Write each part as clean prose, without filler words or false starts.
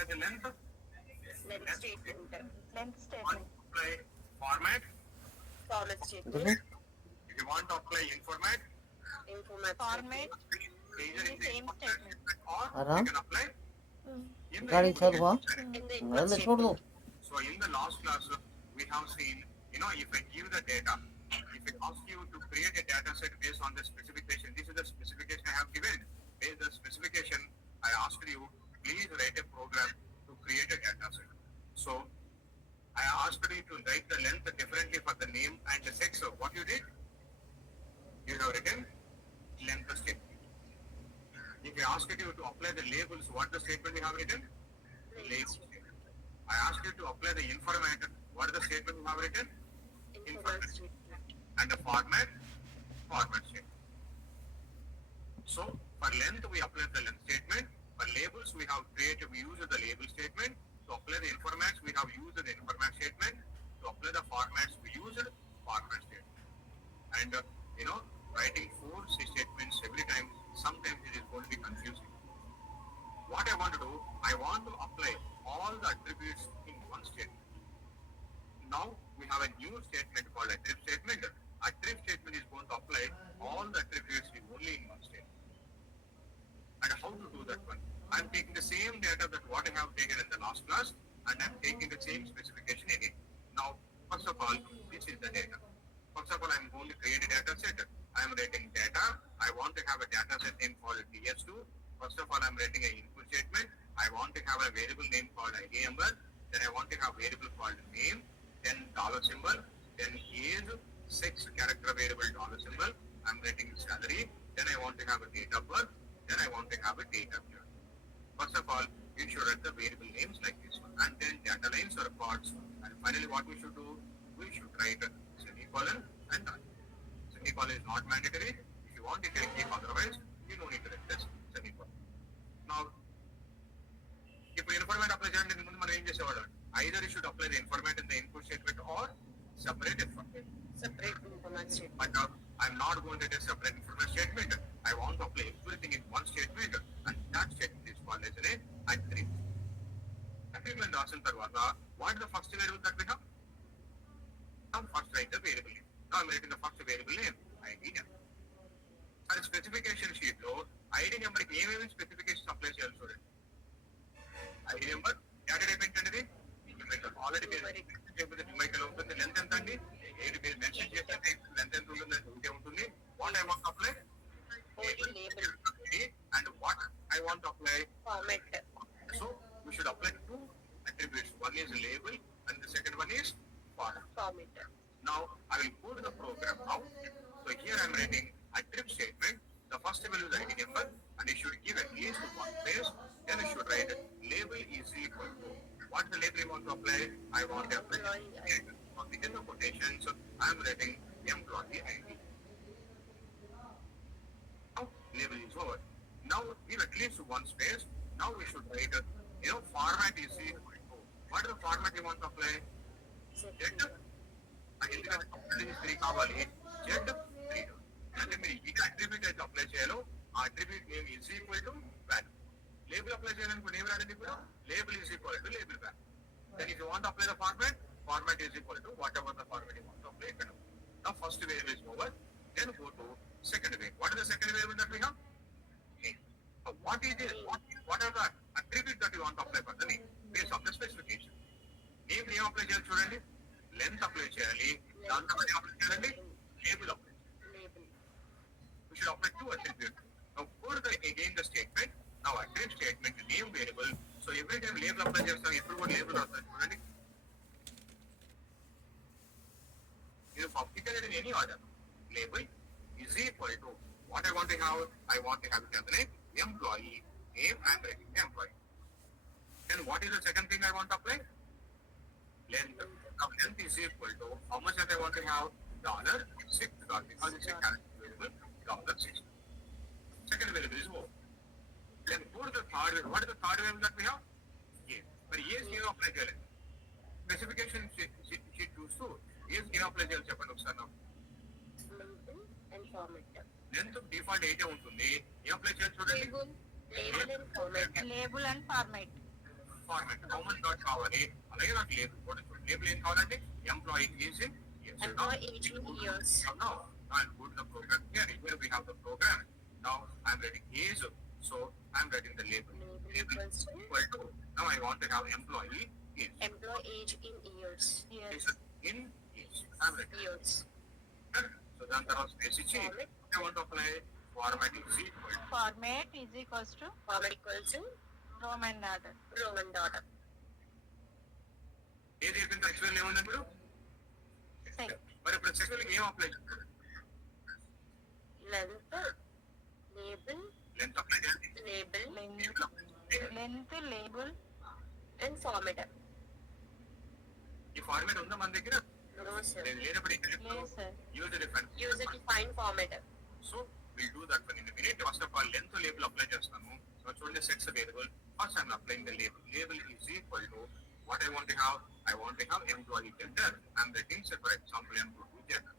apply the length? Length statement. Length Want statement. to apply format? Format statement. If you want to apply informate, Format either in in the the same informate statement. statement or Aram? you can apply in the गाड़ी input चल हुआ statement. in the input अरे छोड़ दो statement. So in the last class, we have seen, if I give the data, if I ask you to create a data set based on the specification, this is the specification I have given. Based on the specification, I asked you, please write a program to create a data set. So I asked you to write the length differently for the name and the sex. So what you did? You have written length statement. If I asked you to apply the labels, what the statement you have written? Label statement. I asked you to apply the information. What is the statement you have written? Information statement. And the format statement. So for length we apply the length statement. For labels we used the label statement. To apply the informats we have used the informat statement. To apply the formats we used format statement. And writing 4 statements every time, sometimes it is going to be confusing. What I want to do, I want to apply all the attributes in one statement. Now we have a new statement called attribute statement. Attribute statement is going to apply all the attributes only in one statement. And how to do that one? I am taking the same data that what I have taken in the last class, and I am taking the same specification again. Now, first of all, this is the data. First of all, I am going to create a data set. I am writing data. I want to have a data set name called DS2. First of all, I am writing an input statement. I want to have a variable name called ID number. Then I want to have variable called name. Then dollar symbol. Then age, 6 character variable dollar symbol. I am writing salary. Then I want to have a date of birth. Then I want to have a date of year. First of all, you should write the variable names like this one. And then data lines or parts. And finally, what we should do? We should write a semicolon and done. Semicolon is not mandatory. If you want, you can keep, otherwise, you don't need to write this semicolon. Now, ఇప్పుడు ఇన్ఫర్మేట్ అప్లై చేయడానికి ముందు మనం ఏం చేసేవాళ్ళం? Either you should apply the informant in the input statement or separate informant. Separate information statement. But I'm not going to get a separate informant statement. I want to apply everything in one statement, and that statement is called as an attribute. Attribute రాసిన తర్వాత what is the first variable that we have? Now first write the variable name. Now I'm writing the first variable name, ID number. And specification sheet లో ID number కి ఏమేమి specification apply చేయాలి చూడండి. ID number data type ఏంటంటే already numerical ఉంటుంది. లెంత్ ఎంత అండి? మీరు మెన్షన్ చేసిన లెంత్ ఎంత ఉంటుంది? ఉంటే ఉంటుంది. What I want apply and what I want to apply Format. So we should apply 2 attributes. One is label and the second one is format. Format. Now I will go to the program now. So here I am writing attribute statement. The first value is ID number, and you should give at least one space. Then you should write label is equal to what the label you want to apply. I want to apply within the quotation. So I am writing employee ID. Now label is over. Now give at least one space. Now we should write format is equal to what is the format you want to apply? Z. ఎందుకంటే కంప్లీట్ 3 కావాలి. Z3. అంటే మీరు ఈ అట్రిబ్యూట్ అయితే apply చేయాలో ఆ attribute name is equal to value. Label apply చేయాలనుకో name రాదండి. ఇప్పుడు label is equal to label value. Then if you want apply the format is equal to whatever the format you want apply. ఇక్కడ now first variable is over. Then go to second variable. What is the second variable that we have? Name. What is it? What are the attributes that you want to apply for the name based on the specification? Name ఏం అప్లై చేయాలి చూడండి. Length apply చేయాలి. దాంతో ఏం అప్లై చేయాలండి? Label apply. We should apply 2 attributes. Now go to again the statement. Now attribute statement name variable. So every time label apply చేస్తాం ఎప్పుడు కూడా label రాస్తాం చూడండి. ఇది particular in any order. Label is equal to what I want to have. I want to have it as an employee name and employee. Then what is the second thing I want to apply? Length. Now length is equal to how much that I want to have? $6 because it's a character variable. $6. Second variable is O. Then go to the third variable. What is the third variable that we have? A. But A is new apply చేయాలి. Specification sheet చూస్తూ A is new apply చేయాలి చెప్పండి ఒకసారి. Length and format. Length default 8 ఉంటుంది. ఏ అప్లై చేయాలి చూడండి. Label and format. Label and format. Format how much dot కావాలి, అలాగే నాకు లేబుల్ కూడా చూడండి. లేబుల్ ఏం కావాలంటే employee is in years. Employee age in years. Now I'll put the program here. Here we have the program. Now I'm writing age, so I'm writing the label. Label equals to Equal to, now I want to have employee age. employee age in years. Is in years. I'm writing. Years. So then there was basically I want to apply format is equal to Format is equals to Format equals to Roman order. Roman order. ఏది అయిపోయింది సెక్చువల్ ఏముంది ఇప్పుడు Sex. మరి ఇప్పుడు సెక్చువల్ ఏం అప్లై చేస్తారు? Length, label, length apply చేయాలి, label, Length, label, and format. ఈ ఫార్మేట్ ఉందా మన దగ్గర? No sir. నేను లేనప్పుడు yes sir. Use different. Use a defined format. So will do that one in minute. First of all length label apply చేస్తాను. సో చూడండి sex variable. First I'm applying the label. Label is equal to what I want to have. I want to have employee gender. I'm writing, say for example, employee gender.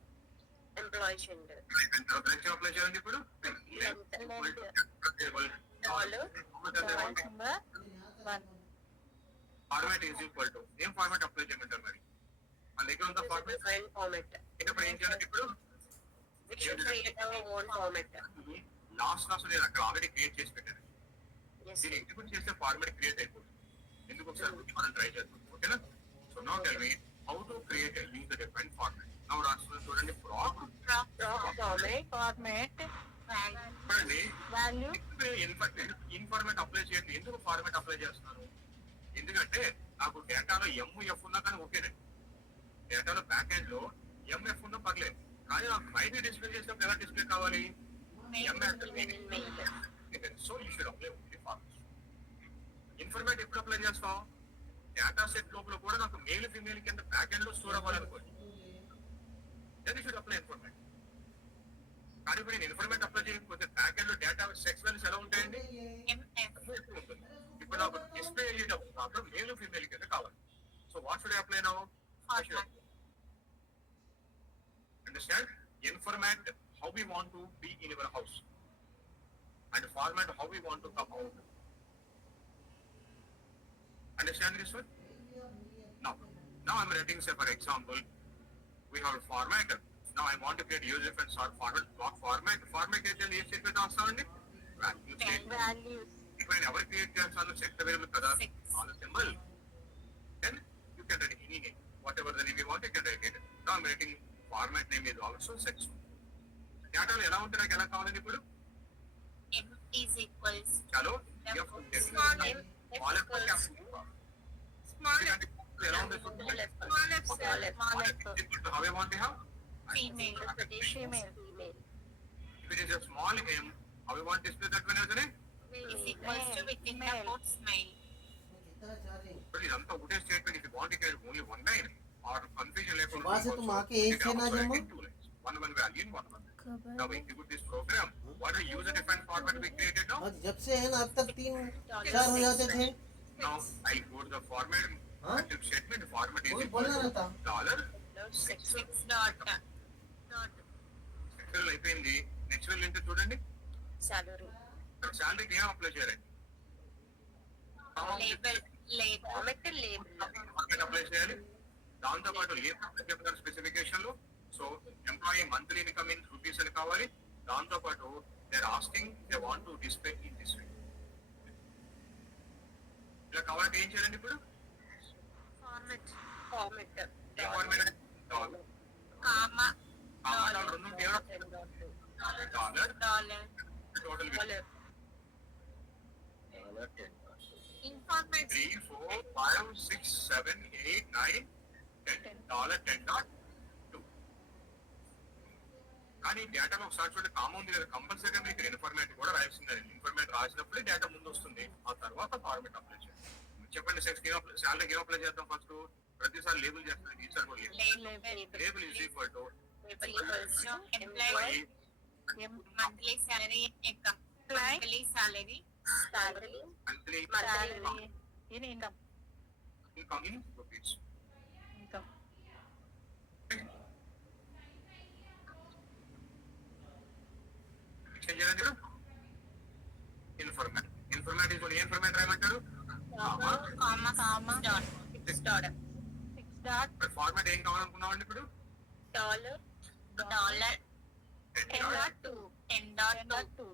Employee gender. Enter option apply చేయండి ఇప్పుడు. Length, Equal to table dollar, Number 1. Format is equal to ఏం format apply చేయమంటారు మరి? మన దగ్గర ఉన్న use a format defined format. ఇప్పుడు ఏం చేయాలి ఇప్పుడు? We should create our own format. Last class నేను అక్కడ ఆల్రెడీ క్రియేట్ చేసి పెట్టాను. Yes. దీన్ని ఎగ్జిక్యూట్ చేస్తే ఫార్మాట్ క్రియేట్ అయిపోతుంది. ఎందుకు ఒకసారి మనం ట్రై చేద్దాం. ఓకేనా? So now tell me how to create a user defined format. Now రాస్తున్నాను చూడండి. proc Format. Format, చూడండి value, ఇన్ఫార్మేట్ అప్లై చేయండి. ఎందుకు ఫార్మాట్ అప్లై చేస్తున్నాను? ఎందుకంటే నాకు డేటాలో ఎంఎఫ్ ఉన్నా కానీ ఓకేనండి. డేటాలో బ్యాక్ ఎండ్ లో ఎంఎఫ్ ఉన్నా పర్లేదు. కానీ నాకు బయట డిస్ప్లే చేసినప్పుడు ఎలా డిస్ప్లే కావాలి? So you should apply only format. Informat ఎప్పుడు అప్లై చేస్తాం? డేటా సెట్ లోపల కూడా నాకు మేల్ ఫీమేల్ కింద బ్యాక్ ఎండ్ లో స్టోర్ అవ్వాలనుకోండి. Then you should apply informat. కానీ ఇప్పుడు నేను ఇన్ఫర్మేట్ అప్లై చేయకపోతే బ్యాక్ ఎండ్ లో డేటా సెక్స్ వాల్యూస్ ఎలా ఉంటాయండి? ఉంటుంది. ఇప్పుడు నాకు డిస్ప్లే అయ్యేటప్పుడు మాత్రం మేల్ ఫీమేల్ కింద కావాలి. So what should I apply now? Understand? Informant how we want to be in our house, and format how we want to come out. Understand this one? Now I'm writing, say for example, we have a format. Now I want to create user define sort format. Block format. Format అయితే ఏ statement రాస్తామండి? Value statement. values, ఇప్పుడు నేను ఎవరు create చేస్తాను? Set available కదా, all symbol. Then you can write any name, whatever the name you want, you can write it. Now I'm writing format name is also sex. డేటాలో ఎలా ఉంటుంది? నాకు ఎలా కావాలండి ఇప్పుడు? M is equals చలో small m small f small f ఎలా ఉంది? small f How I want to have? female female, If it is a small m, how I want to display that one as a name? is equals to within the Male. quotes male. But ఇదంతా ఒకటే statement. If you want to get only one line or confusion లేకుండా సుభాష్ तुम आके एक से ना जमो one value in one. Now we execute this program. What a user defined format we created now? और जब से है ना अब तक 3-4 हो जाते थे. Now I go to the format. हाँ? Active statement format is वही equal बोलना to रहता. dollar. Six dot Sexual అయిపోయింది. నెక్స్ట్ వెళ్ళి ఏంటో చూడండి. Salary. శాలరీకి ఏం అప్లై చేయాలి? label label Format label. Format apply చేయాలి. దాంతో పాటు ఏ చెప్తారు స్పెసిఫికేషన్ లో? So employee monthly income in rupees అని కావాలి. దాంతో పాటు they are asking they want to display in this way. ఇలా కావాలంటే ఏం చేయాలండి ఇప్పుడు? Format. ఏ ఫార్మాట్? డాలర్. comma డాలర్ రెండు dollar dollar total Dollar. informant 3, 4, 5, 6, 7, 8, 9, 10. $10.2. కానీ డేటాలో ఒకసారి చూడండి కామన్ ఉంది కదా, కంపల్సరీగా మీకు ఇన్ఫర్మేట్ కూడా రాయాల్సిందండి. ఇన్ఫర్మేట్ రాసినప్పుడే డేటా ముందు వస్తుంది. ఆ తర్వాత ఫార్మేట్ అప్లై చేయాలి. చెప్పండి సెక్స్ శాలరీకి ఏం అప్లై చేద్దాం? ఫస్ట్ ప్రతిసారి లేబుల్ చేస్తాను. ఈసారి కూడా label is equal to label equals to employee monthly salary income monthly salary Salary. Monthly salary, in income, income in rupees. income. చేయాలండి ఇన్ఫర్మేట్. ఇన్ఫర్మేట్ ఇస్ ఏ ఇన్ఫర్మేట్ రాయమంటారు? Comma dot dot six dot format ఏం కావాలనుకున్నామండి ఇప్పుడు dollar dollar 10.2 10.2 10.2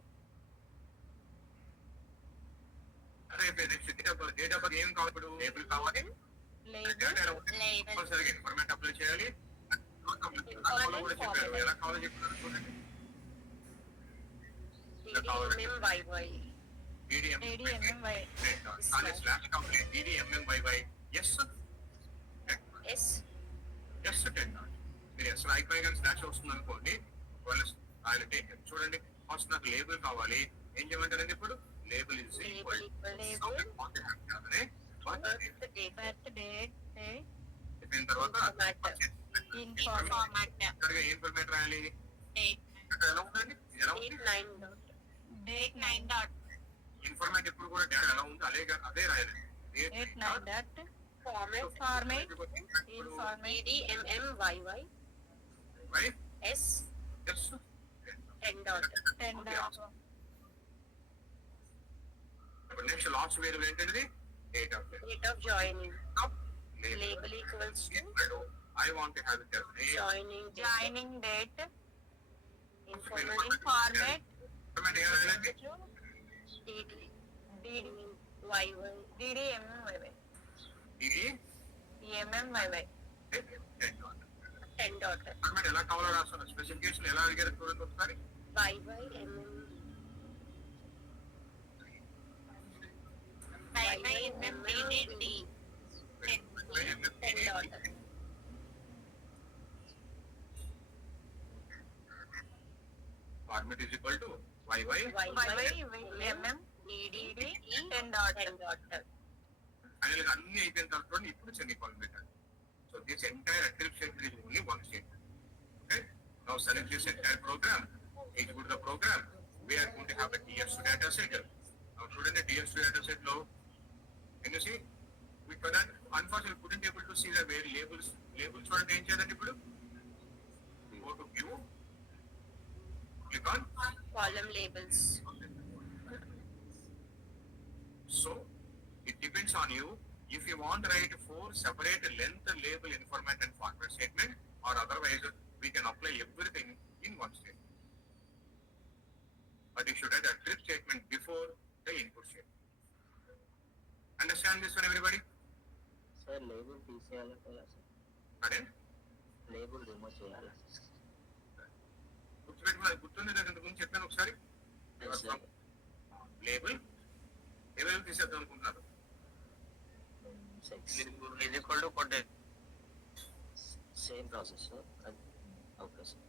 అరే next date of birth ఏం కావాలి ఇప్పుడు లేబుల్ కావాలి లేబుల్ లేబుల్ సరిగ్గా ఇన్ఫర్మేట్ అప్లై చేయాలి కూడా చెప్పారు ఎలా కావాలో చెప్తున్నారు చూడండి DDMMYY DDMMY కానీ slash complete DDMMYY S S S 10 మీరు ఎస్ అయిపోయి కానీ స్లాష్ వస్తుంది అనుకోండి వాళ్ళు ఆయన టేక్ చూడండి ఫస్ట్ నాకు లేబుల్ కావాలి ఏం చేయమంటారండి ఇప్పుడు label is equal birth date చెప్పిన తర్వాత ఇన్ఫార్మేట్ ఏం ఇన్ఫర్మేట్ రాయాలి ఎలా ఉందండి ఎలా ఉంది డేట్ 9 డాట్ ఇన్ఫర్మేట్ ఎప్పుడు కూడా డేటా ఎలా ఉంది అదే రాయాలి date 9 dot format format informat DDMMYY right S S 10 dot 10 dot ఇప్పుడు నెక్స్ట్ లాస్ట్ వేరియబుల్ ఏంటండి date of date of joining label equals to I want to have it as name. Joining date information ఇన్ఫార్మేట్ Information ఏం రాయాలండి DDYY DDMMY ఇది EMMYY 10 dot format ఎలా కావాలో రాస్తాను స్పెసిఫికేషన్ ఎలా అడిగారు చూడండి ఒకసారి YYMM YYMMDD 10 dot format is equal to YY YYMM DD 10 డాట్ 10 dot ఫైనల్ గా అన్ని అయిపోయిన తర్వాత ఇప్పుడు సెమీకోలన్ పెట్టాలి so this entire active statement is only one statement. Okay, now select this entire program, execute the program. We are going to have a DS2 data set. Now student DS2 data set low, can you see we couldn't unfortunately couldn't able to see the where labels చూడండి ఏం చేయాలండి ఇప్పుడు go to view, click on column labels so it depends on you if you want to write 4 separate length label information and format statement or otherwise we can apply everything in one statement but you should add a trip statement before the input statement. Understand this one everybody? Sir label తీసేయాలంటే ఎలా sir Pardon? Label remove చేయాలి గుర్తుంది ఇంతకు ముందు చెప్పాను ఒకసారి లేబుల్ ఎవరు తీసేద్దాం అనుకుంటున్నారు ఇది కూడా కొట్టే same process sir okay sir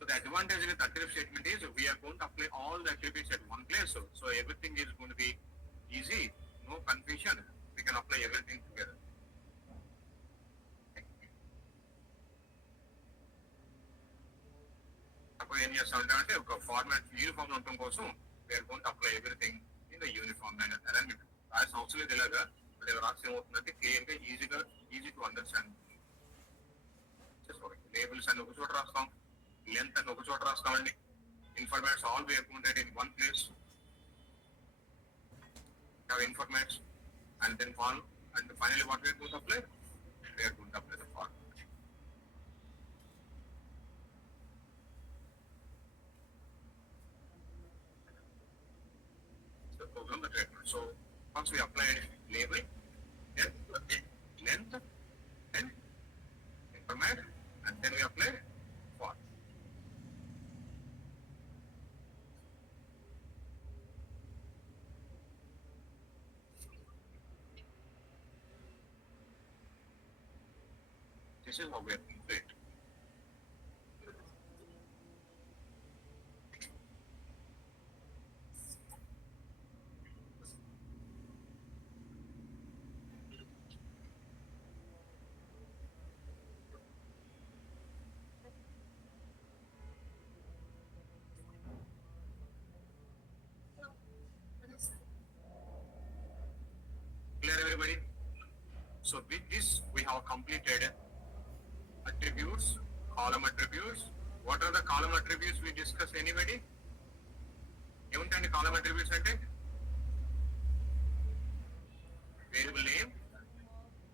So the advantage with attribute statement is we are going to apply all the attributes at one place. So everything is going to be easy, no confusion. We can apply everything together. అప్పుడు ఏం చేస్తామంటే ఒక format uniform ఉండటం కోసం we are going to apply everything in the uniform manner. Alignment రాసిన అవసరం లేదు ఇలాగా ఇప్పుడు ఇలా రాసి ఏమవుతుందంటే క్లియర్ గా ఈజీ టు అండర్స్టాండ్ చేసుకోవాలి. లేబుల్స్ అన్ని ఒక చోట రాస్తాం, length and ఒక చోట రాస్తామండి, informats all be accounted in one place, have informates and then form and finally what we are going to apply? We are going to apply the form. So program the treatment. So once we applied label, then length, then informate and then we apply form. This is how we are going to do it. Clear everybody? So with this we have completed attributes, column attributes, What are the column attributes we discuss? Anybody? ఏముంటాయండి column attributes అంటే? Variable name,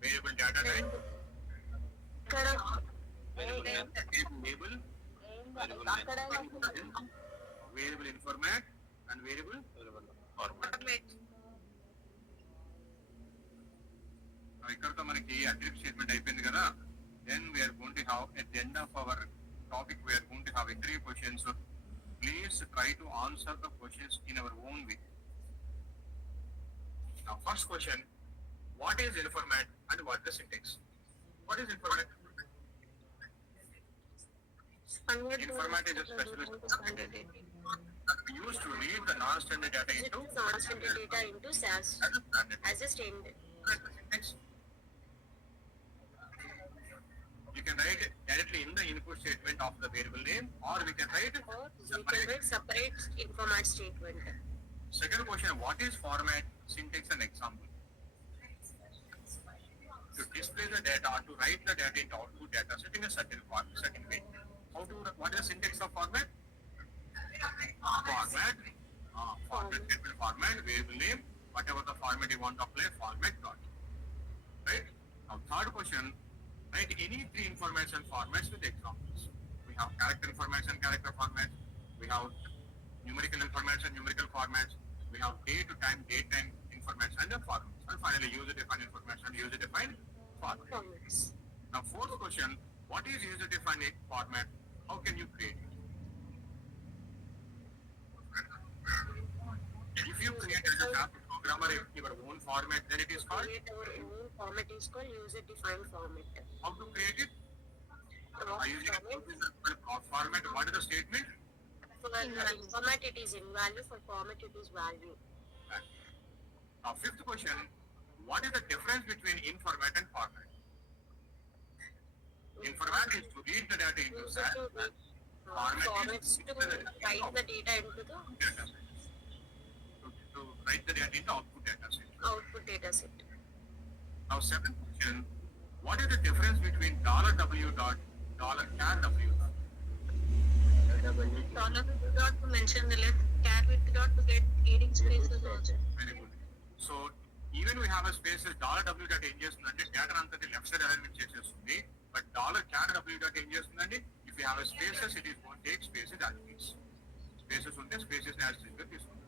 variable data type, variable variable informat and variable format. ఇక్కడతో మనకి attribute statement అయిపోయింది కదా. Then we are going to have at the end of our topic we are going to have 3 questions. Please try to answer the questions in our own way. Now first question, what is informant and what is the syntax? What is informant? Informant is a specialist used to read the non-standard data into Non-standard data into SAS as a standard. syntax. You can write it directly in the input statement of the variable name, or we can write Or we can write separate informant statement. Second question, what is format, syntax and example? To display the data, to write the data into output data set in a certain way. What is the syntax of format? Format statement format, variable name, whatever the format you want to apply, format dot. Right? Now third question, write any 3 information formats with examples. We have character information, character formats. We have numerical information, numerical formats. We have date time information and the formats. And finally, user-defined information, user-defined format. Formats. Now, fourth question, what is user-defined format? How can you create it? If you create as a Java programmer your own format, then it is called. Create our own format is called user-defined format. How to create it? For By using a format. What is the statement? format it is in value, for format it is value. Now, fifth question, what is the difference between informat and format? Informat is to read the data into SAS. Formats to write the data into the Data set. To write the data into output data set. output data set. Now, seventh question, what is the difference between $w dot, $char w dot? Dollar with dot to mention the left, char with dot to get adding spaces also. Very good. So, even we have a spaces $w dot ఏం చేస్తుందంటే డేటా అంతటి left side alignment చేసేస్తుంది. But $char w dot ఏం చేస్తుందండి? If you have a spaces, it is going to take spaces as it is. Spaces ఉంటే spaces as it is తీసుకుంటుంది.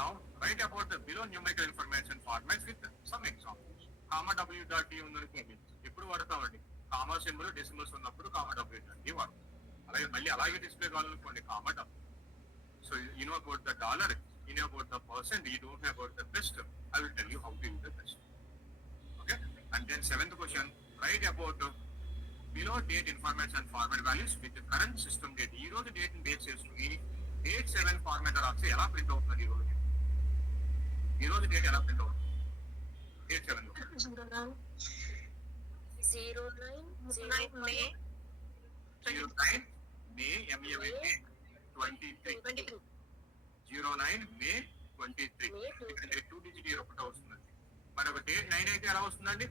Now, write about the below numerical information formats with some examples. Comma w dot t ఉందనుకోండి. ఎప్పుడు వాడతామండి? Comma symbol decimals ఉన్నప్పుడు comma w dot t వాడతాం. అలాగే మళ్ళీ అలాగే డిస్ప్లే కావాలనుకోండి comma w. So you know about the dollar, you know about the percent, you don't know about the best. I will tell you how to use the best. Okay? And then seventh question, write about below date information format values with the current system date. ఈ రోజు date and date చేసుకుని date 7 format రాస్తే ఎలా ప్రింట్ అవుతుంది ఈ రోజు? ఈ రోజు డేట్ ఎలా ప్రింట్ అవుతుంది? date 7 లో. 09 May 09 May MEMA 23. 09 May 23. ఇక్కడ 2 digit year ఒకటే వస్తుందండి. మరి ఒక డేట్ 9 అయితే ఎలా వస్తుందండి?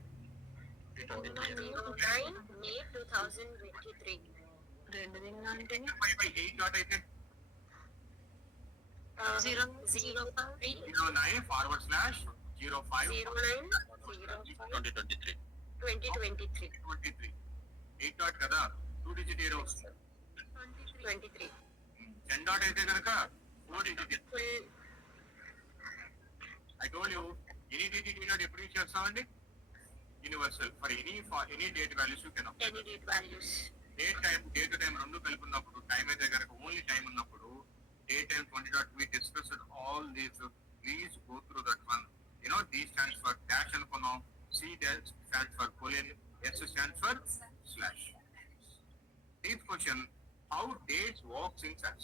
09 May 2023. రెండు దినాలు అంటే 5/8 డాట్ అయితే 09 forward slash 05 2023. 2023. 23. 8 డాట్ కదా 2 digit year వస్తుంది. 23. 10 డాట్ అయితే కనుక 4 digit. I told you any digit dot ఎప్పుడు యూజ్ చేస్తామండి? Universal for any date values you can Any date values. Date time రెండు కలిపి ఉన్నప్పుడు టైం అయితే కనుక ఓన్లీ టైం ఉన్నప్పుడు day time 20 dot we discussed all these. Please go through that one. You know, D stands for dash అనుకున్నాం, C stands for colon, S stands for slash. Eighth question, how dates works in SAS?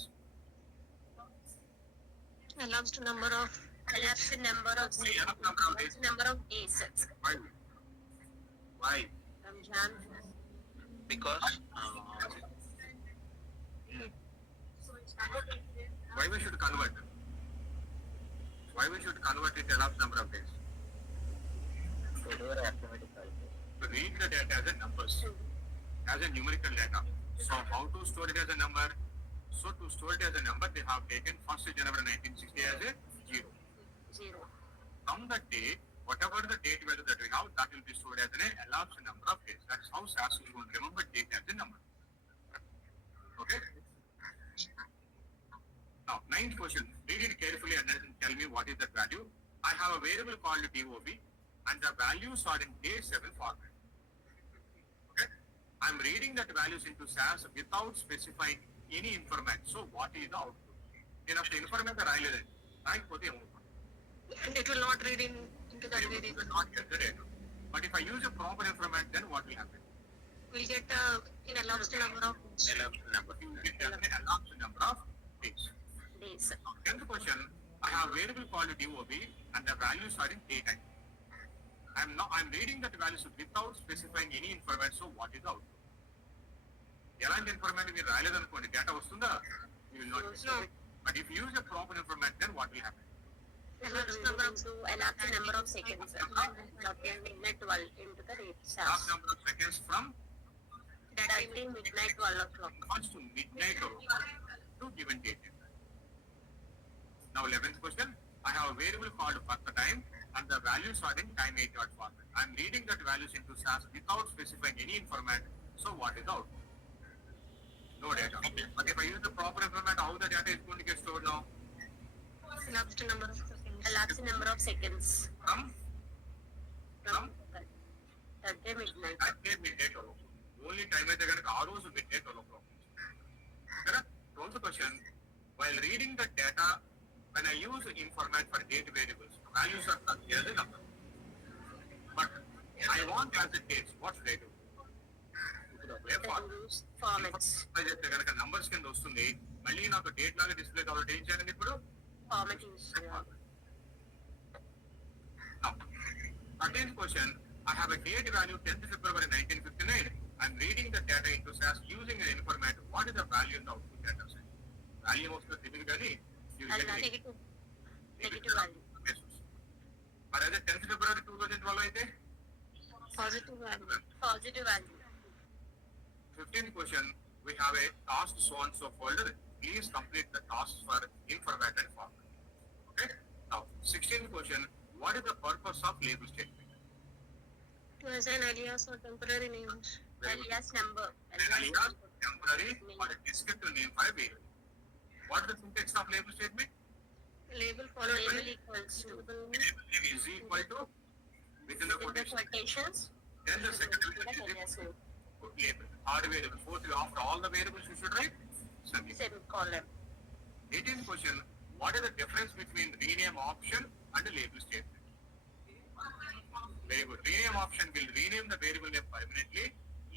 Elapsed number of Elapsed number of days. Why? Ramzan. Because Why we should convert? Why we should convert it elapsed number of days? deliver automatic calculation. To read the data as a numbers, as a numerical data. So how to store it as a number? So to store it as a number, they have taken 1st January 1960 as a 0. 0. From that date, whatever the date value that we have, that will be stored as an elapsed number of days. That's how SAS is going to remember date as a number. Okay? Now, 9th question. Read it carefully and then tell me what is that value. I have a variable called DOB and the values are in day 7 format. Okay? I'm reading that values into SAS without specifying any information. So, what is the output? In the information I read, It will not read into that it variable. will not get the data. But if I use a proper information, then what will happen? We'll get an elapsed number of elapsed number. You will get an elapsed number of days. Days. 10th question, I have variable called DOB and the values are in daytime. I'm reading that values without specifying any information, so what is the output? ఎలాంటి ఇన్ఫర్మేషన్ మీరు రాలేదనుకోండి డేటా వస్తుందా? You will not get No. it. But if you use a proper information, then what will happen? Elapsed number of seconds. Midnight 12 into the rate Last SAS. number of seconds from that time. Midnight 12 o'clock. once to midnight to given date. Now 11th question, I have a variable called for the time and the values are in time 8 format. I'm reading that values into SAS without specifying any information, so what is the output? No data. But if I use the proper information, how the data is going to get stored now? Elapsed number of seconds. Elapsed number of seconds. From That day midnight. that day midnight o'clock. Only time అయితే కనుక ఆ రోజు midnight o'clock. Correct? 12th question, while reading the data, when I use information for date variables, values are considered as a number. But I want as a dates, what should I do? Then use formats. చెప్తే కనుక నంబర్స్ కింద వస్తుంది, మళ్ళీ నాకు డేట్ లాగా డిస్ప్లే కావాలి, ఏం చేయాలండి ఇప్పుడు? Format use చేయాలి. Now, 13th question, I have a date value 10th February 1959. I'm reading the data into SAS using an information. What is the value in the output data set? Value వస్తుంది తెలియదు కానీ you will get Negative. Negative value. pesos. మరి అదే 10th February 2012 అయితే Positive value. Positive value. 15th question, we have a task so and so folder. Please complete the tasks for information and format. Okay? Now, 16th question, what is the purpose of label statement? To assign alias or temporary names. Alias number. Alias, temporary or a descriptive name for a variable. What is the syntax of label statement? Label followed by Label equals to Label name is equal to within the with the quotation. quotations. Then the second With the element is alias name. label. Hard variable. Fourth, after all the variables you should write semicolon. Semicolon. 18th question, what is the difference between rename option and a label statement? Very good. Rename option will rename the variable name permanently.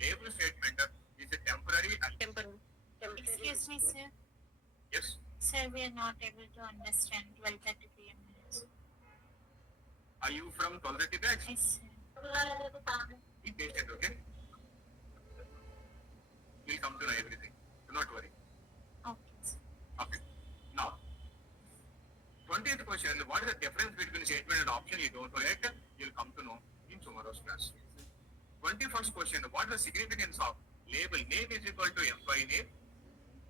Label statement is a temporary. temporary. Excuse me, sir. Yes. Sir, we are not able to understand 12:30 p.m. Are you from 12:30 batch? Yes, sir. Be patient, okay? We'll come to know everything. Do not worry. Okay, sir. Okay. Now, 20th question, what is the difference between statement and option? You don't know yet. You'll come to know in tomorrow's class. 21st question, what is the significance of label? Name is equal to employee name.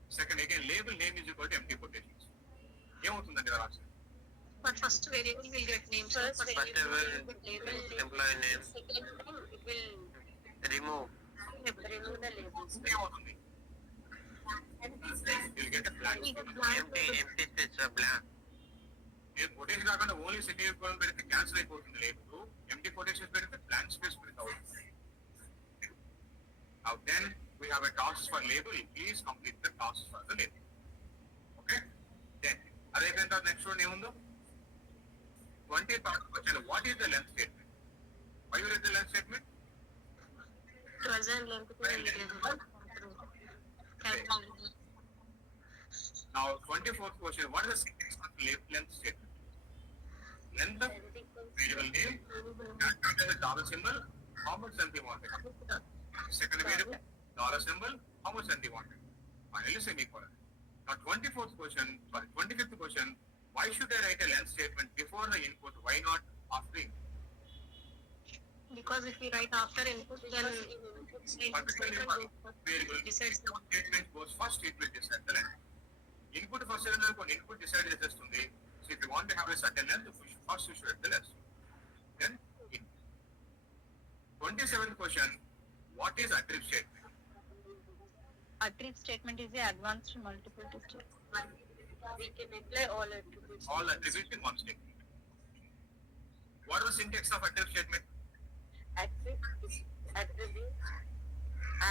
Second, again, label name is equal to empty quotations. ఏమవుతుందండి ఇలా రాసి But first variable will get names. First First Whatever Label employee name, Second thing, it will remove. remove the labels. ఏమవుతుంది you'll get a blank. Empty space blank. మీరు కొటేషన్ కాకుండా only city పెడితే క్యాన్సిల్ అయిపోతుంది లేదు empty quotation పెడితే blank space print అవుతుంది Now then we have a task for label. Please complete the task for the label. Okay? Then అదే విధంగా next one ఏముందో 20th question, what is the length statement? Why you read the length statement? to assign length to a variable. Now 24th question, what is the syntax of length statement? Length of variable name, character the dollar symbol, how much length you want. Second variable, dollar symbol, how much length you want. Finally semicolon. Now 25th question, why should I write a length statement before the input? Why not after the input? Because if we write after input, then variable decides the statement goes first, statement decides the length. Input first కొన్ని input decide చేసేస్తుంది. So if you want to have a certain length, first you should have the length. Then in 27th question, what is attribute statement? Attribute statement is a advanced multiple statement. we can apply all attributes. All attributes in one statement. What is the syntax of attribute statement? Attribute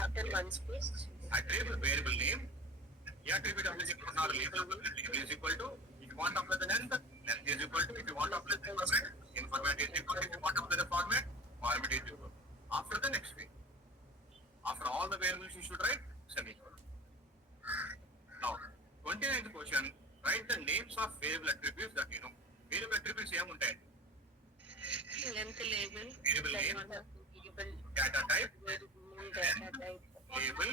after one space. Attribute variable name. The attribute of the label is equal to, if you want to apply the length is equal to, if you want to apply the format is equal to, if you want to apply the format is equal to. After the next way. After all the variables you should write semicolon. Now, 29th question, write the names of variable attributes that you know. Variable attributes ఏముంటాయి? Length label. Variable name, Variable data type, data type. label,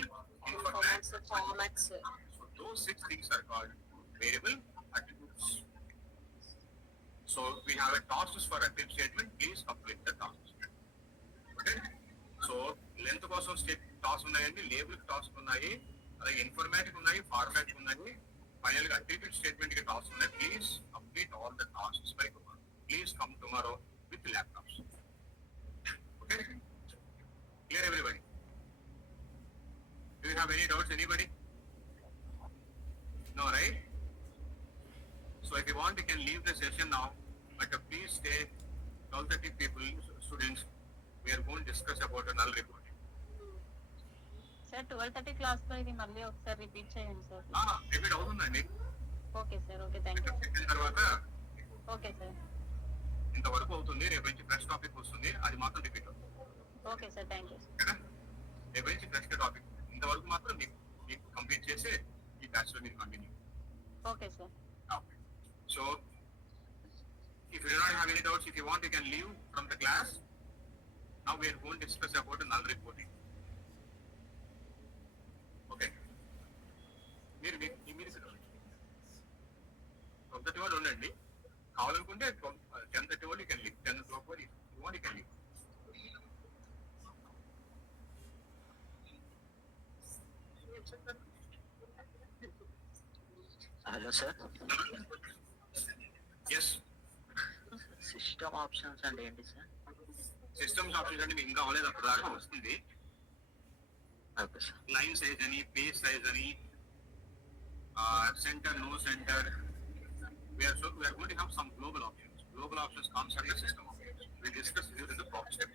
Formats. Formats. So those 6 things are called variable attributes. So we have a tasks for attribute statement. Please complete the tasks. Okay. So length కోసం టాస్క్ ఉన్నాయండి, label task ఉన్నాయి, అలాగే ఇన్ఫర్మేటిక్ ఉన్నాయి, ఫార్మాటిక్ ఉన్నాయి, ఫైనల్ గా attribute statement కి టాస్క్ ఉన్నాయి. Please complete all the tasks by tomorrow. Please come tomorrow with laptops. Okay, clear everybody? Do you have any doubts, anybody? No, right? So if you want, you can leave the session now, but please stay. 12:30 people, students, we are going to discuss about a null reporting. Sir 12:30 క్లాస్ లో ఇది మళ్ళీ ఒకసారి రిపీట్ చేయండి sir. Repeat అవుతుందండి. Okay sir, okay, thank you. చెప్పిన తర్వాత okay sir, ఇంతవరకు అవుతుంది. రేపు నుంచి ఫ్రెష్ టాపిక్ వస్తుంది, అది మాత్రం రిపీట్ అవుతుంది. Okay sir, thank you. రేపు నుంచి ఫ్రెష్ టాపిక్, ఇంతవరకు మాత్రం మీకు కంప్లీట్ చేసి ఈ బ్యాచ్ లో మీరు continue. Okay sir. So if you do not have any doubts, if you want, you can leave from the class. Now we are going to discuss about null reporting. Okay. మీరు కొంతటి వాళ్ళు ఉండండి, కావాలనుకుంటే 10:30 వాళ్ళు can leave, 10:00 వాళ్ళు you want, you can leave. Hello sir, Yes. System options అంటే ఏంటి sir? Systems options అంటే మీకు ఇంకా అవ్వలేదు, అక్కడ దాకా వస్తుంది. Okay sir. లైన్ సైజ్ అని, పేజ్ సైజ్ అని, centre, no centre. We are going to have some global options. Global options comes under system options. We discuss this in the prop step.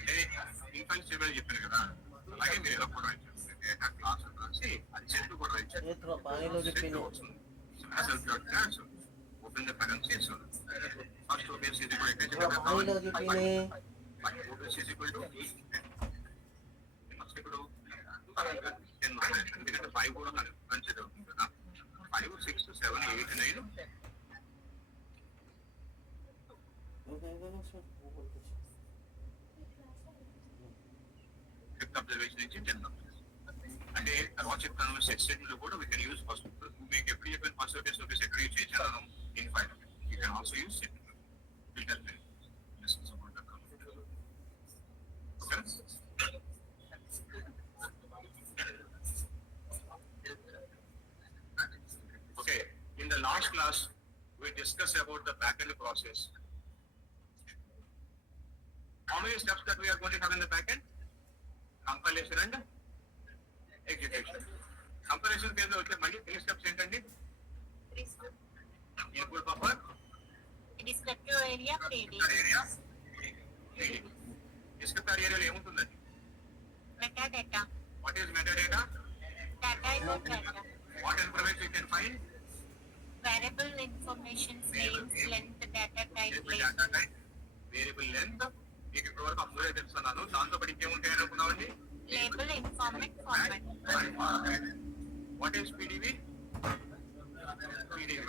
అంటే ఇన్ఫాన్స్ చెప్పారు కదా, అలాగే మీరు ఎలా కూడా క్లాస్ రాసి అది చెట్టు కూడా రాయించారు. Open the currencies first open is equal to first ఇప్పుడు 10 ఎందుకంటే 5 కూడా కన్సిడర్ అవుతుంది కదా. 5, 6, 7, 8, 9 ఫిఫ్త్ అబ్జర్వేషన్ నుంచి 10th అబ్జర్వేషన్. అంటే తర్వాత చెప్తాను సెట్ స్టేట్మెంట్ కూడా వీ కెన్ యూజ్ ఫస్ట్. మీకు ఎప్పుడు చెప్పిన ఫస్ట్ సర్వీస్ ఎక్కడ యూజ్ చేశాను in five. You can also use set filter okay. In the last class we discussed about the backend process. How many steps that we are going to have in the backend? Compilation and execution. Compilation phase lo vache mali 3 steps entandi. Input buffer, descriptive area, reading. Descriptor area lo emuntundandi? metadata. What is metadata? Data about data. What information you can find? Variable information, names, length, data type, Data type, variable length. మీకు ఇప్పుడు వరకు అబ్జర్వ్ చేస్తున్నాను. దాంతో పాటు ఇంకేముంటాయి అనుకున్నామండి? label, informant, format. What is PDB? PDB.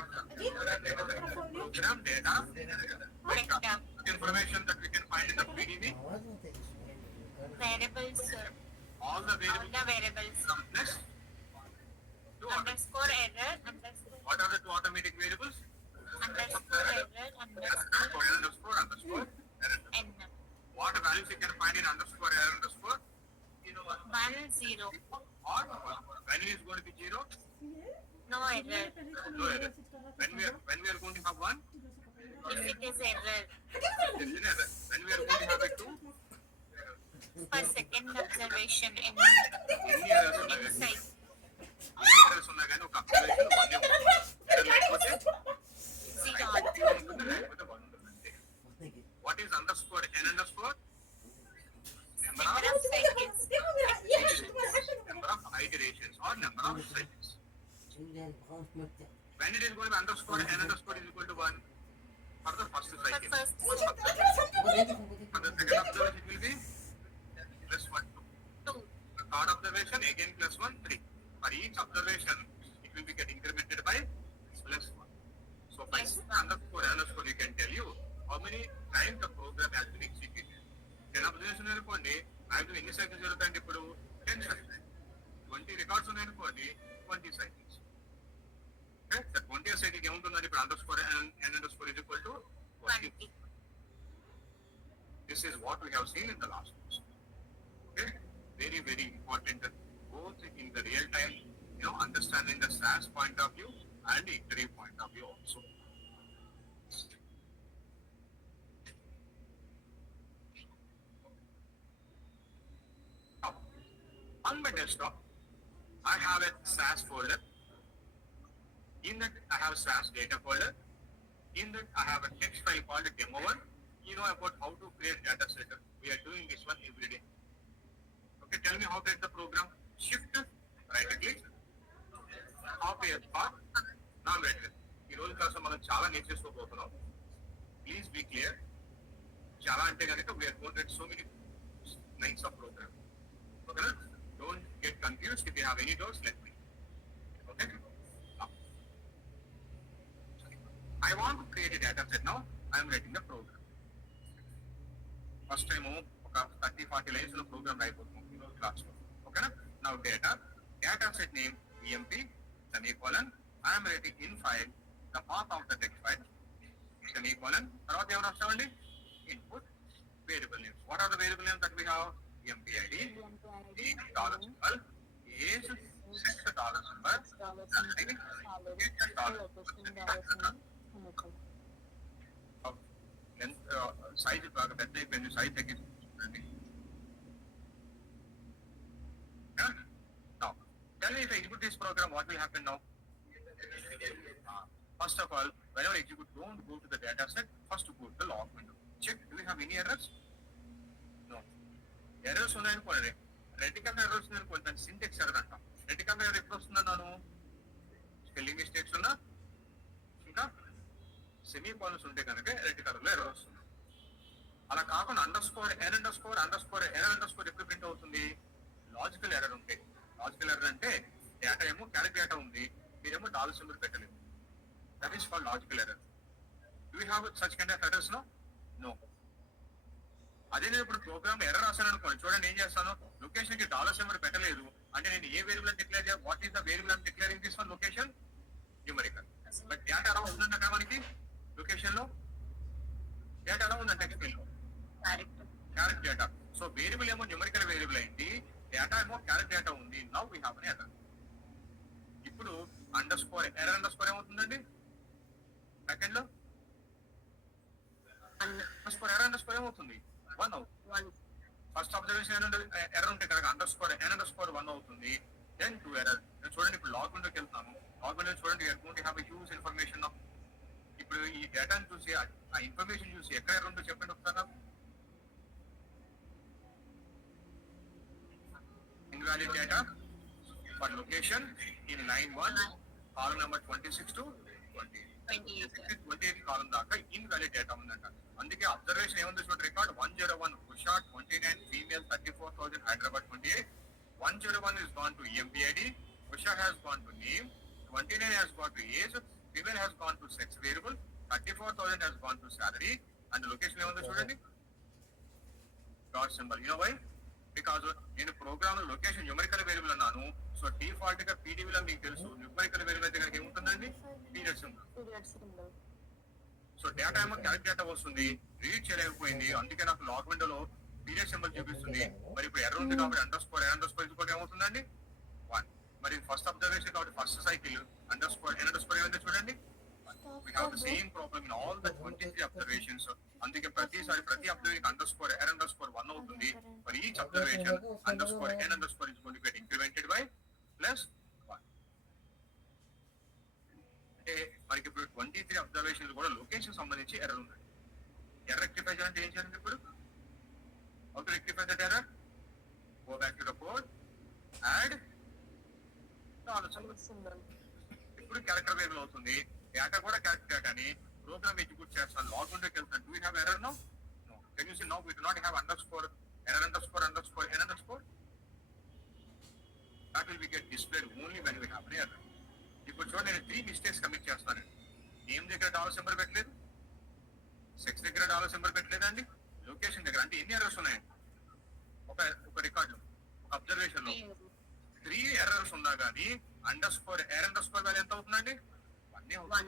Program data Vector. information that we can find in the PDB? आवाज होते हैं Variables, All the all variables the variables. plus two Underscore error, underscore, What are the two automatic variables? underscore error, underscore Underscore error. n. What values you can find in underscore error underscore? 1, 0. Or value is going to be 0? No error. No error. When we are going to have 1? If it is error. There is an error. When we are going to have a 2? For second observation in Any errors in ఉన్నాయి site. అన్ని errors ఉన్నాయి కానీ ఒక observation 1 ఉంటుంది. Error లేకపోతే 0. ఉంటుంది, లేకపోతే 1 ఉంటుంది అంతే. What is underscore n underscore? Number Number of of cycles. iterations or number of cycles. Children बहुत मत When it is going to be underscore n underscore is equal to 1 for the first For cycle. first, वो देखो For the second observation it will be plus 1 2. 2. The third observation again plus 1 3. For each observation it will be getting incremented by plus 1. So by Plus 1. underscore you can tell you how many times the program has been executed. 10 observation అనుకోండి నాకు ఎన్ని సైకిల్స్ జరుగుతాయండి ఇప్పుడు 10 సైకిల్స్ 20 రికార్డ్స్ ఉన్నాయనుకోండి 20 cycles okay the 20th cycle ఏముంటుందండి ఇప్పుడు underscore n underscore is equal to 20. 20. This is what we have seen in the last course. Okay, very very important both in the real time, understanding the SAS point of view and interview point of view also. Now, on my desktop, I have a SAS folder. In that, I have SAS data folder. In that, I have a text file called demo1. You know about how to create data set. We are doing this one every day. Okay, tell me how to create the program. Shift, right click, copy as part. Now I'm ready. ఈ రోజు కోసం మనం చాలా నేర్చేసుకోబోతున్నాం. Please be clear. చాలా అంటే కనుక we are going to read so many lines of program. Okay, don't get confused. If you have any doubts, let me. Okay. Now, I want to create a data set now. I am writing the program. First time ఒక 30-40 లైన్స్ లో ప్రోగ్రామ్ రాయిపోతున్నాం ఈరోజు class లో ఓకేనా now data set name emp semicolon I'm writing in file the path of the text file semicolon తర్వాత ఏమైనా వస్తామండి input variable names what are the variable names that we have empid dollar symbol age set dollar symbol size బాగా పెద్ద అయిపోయింది సైజ్ తగ్గించుకోండి now tell me if I execute this program what will happen now. First of all, whenever I execute, don't go to the data set, first go to the log window, check do we have any errors. No errors ఉన్నాయనుకోండి రెటికల్ ఎర్రర్స్ ఉన్నాయనుకోండి దాని సింటెక్స్ ఎర్రర్ అంటాం. రెటికల్ ఎర్రర్ ఎప్పుడు వస్తుందన్నాను spelling mistakes ఉన్నా ఇంకా సెమీ కాలన్స్ ఉంటే కనుక రెటికల్ లో ఎర్రర్ వస్తుంది. అలా కాకుండా అండర్స్కోర్ ఎర్రర్ ఎప్పుడు ప్రింట్ అవుతుంది లాజికల్ ఎర్రర్ ఉంటే. లాజికల్ ఎర్రర్ అంటే డేటా ఏమో క్యారెక్ట్ డేటా ఉంది మీరేమో డాలర్ సింబల్ పెట్టలేదు. That is called logical error. Do you have such kind of errors no. అదే నేను ఇప్పుడు ప్రోగ్రామ్ ఎర్రర్ రాశాను అనుకోండి చూడండి ఏం చేస్తాను లొకేషన్ కి డాలర్ సింబల్ పెట్టలేదు అంటే నేను ఏ వేరియబుల్ డిక్లేర్ చేయాలి what is the variable I'm declaring this one location numerical. But data ఎలా ఉంటుందంటే అక్కడ మనకి లొకేషన్ లో డేటా ఎలా ఉందంటే ఎక్స్ప్లెయిన్ లో క్యారెక్ట్ డేటా. సో వేరియబుల్ ఏమో న్యూమరికల్ వేరియబుల్ అయింది డేటా ఏమో క్యారెక్ట్ డేటా ఉంది. Now we have an error. ఇప్పుడు ఎర్రర్ అండర్ స్కోర్ ఏమవుతుందండి సెకండ్ లో ఎర్రర్ అండర్ స్కోర్ ఏమవుతుంది 1 అవుతుంది. ఫస్ట్ అబ్జర్వేషన్ ఎర్రర్ ఉంటే కనుక అండర్ స్కోర్ 1 అవుతుంది. Then 2 error. చూడండి ఇప్పుడు లాగ్ విండోకి వెళ్తున్నాము. లాగ్ విండో చూడండి హ్యూజ్ ఇన్ఫర్మేషన్. ఇప్పుడు ఈ డేటాను చూసి ఆ ఇన్ఫర్మేషన్ చూసి ఎక్కడ ఎర్రర్ ఉందో చెప్పండి ఒకసారి. invalid data for location in line 1 column number 26 to 28 column దాకా invalid data ఉందంట. అందుకే అబ్జర్వేషన్ ఏముంది చూడండి రికార్డ్ 101 Usha 29 female 34,000 Hyderabad 28 101 is gone to empid. Usha has gone to name, 29 has gone to age, female has gone to sex variable, 34,000 has gone to salary, and location ఏముందో చూడండి, dot symbol. You know why? Because నేను program లో location numerical variable అన్నాను. So default గా పీడీవీలో మీకు తెలుసు numerical variable అయితే కనుక ఏముంటుందండి, పీరియడ్ సింబల్. సో డేటా ఏమో క్యారెక్ట్ డేటా వస్తుంది, రీడ్ చేయలేకపోయింది, అందుకే నాకు లాగ్ విండోలో పీరియడ్ సింబల్ చూపిస్తుంది. మరి ఇప్పుడు ఎర్ర ఉంది కాబట్టి అండర్ స్కోర్ ఏమవుతుందండి 1. మరి ఫస్ట్ అబ్జర్వేషన్ కాబట్టి ఫస్ట్ సైకిల్ అండర్ స్కోర్ ఏమైందో చూడండి. We have the same problem in all the 23 observations. అందుకే ప్రతి అబ్జర్వేషన్ అండర్ స్కోర్ 1 అవుతుంది. For each observation underscore n underscore is going to get incremented by plus 1. అంటే మనకి ఇప్పుడు 23 అబ్జర్వేషన్స్ కూడా లొకేషన్ సంబంధించి ఎర్రర్ ఉంది. ఎర్రర్ రెక్టిఫై చేయాలంటే ఏం చేయాలి? ఇప్పుడు how to rectify that error? Go back to the code, add $. ఇప్పుడు క్యారెక్టర్ వేరియబుల్ అవుతుంది. డేటా కూడా క్యారెక్టర్ డేటాని ప్రోగ్రామ్ ఎగ్జిక్యూట్ చేస్తాను. లాగ్ విండోకి వెళ్తాను. Do you have error now? No. Can you see now we do not have underscore error underscore n underscore? That will be get displayed only when we have an error. ఇప్పుడు చూడండి, నేను 3 mistakes commit చేస్తాను. నేమ్ దగ్గర dollar symbol పెట్టలేదు, సెక్స్ దగ్గర dollar symbol పెట్టలేదండి, లొకేషన్ దగ్గర. అంటే ఎన్ని ఎర్రర్స్ ఉన్నాయండి ఒక రికార్డు, ఒక అబ్జర్వేషన్ లో 3 ఎర్రర్స్ ఉన్నా కానీ ఎర్రర్ అండర్స్కోర్ వాల్యూ ఎంత అవుతుందండి? 1.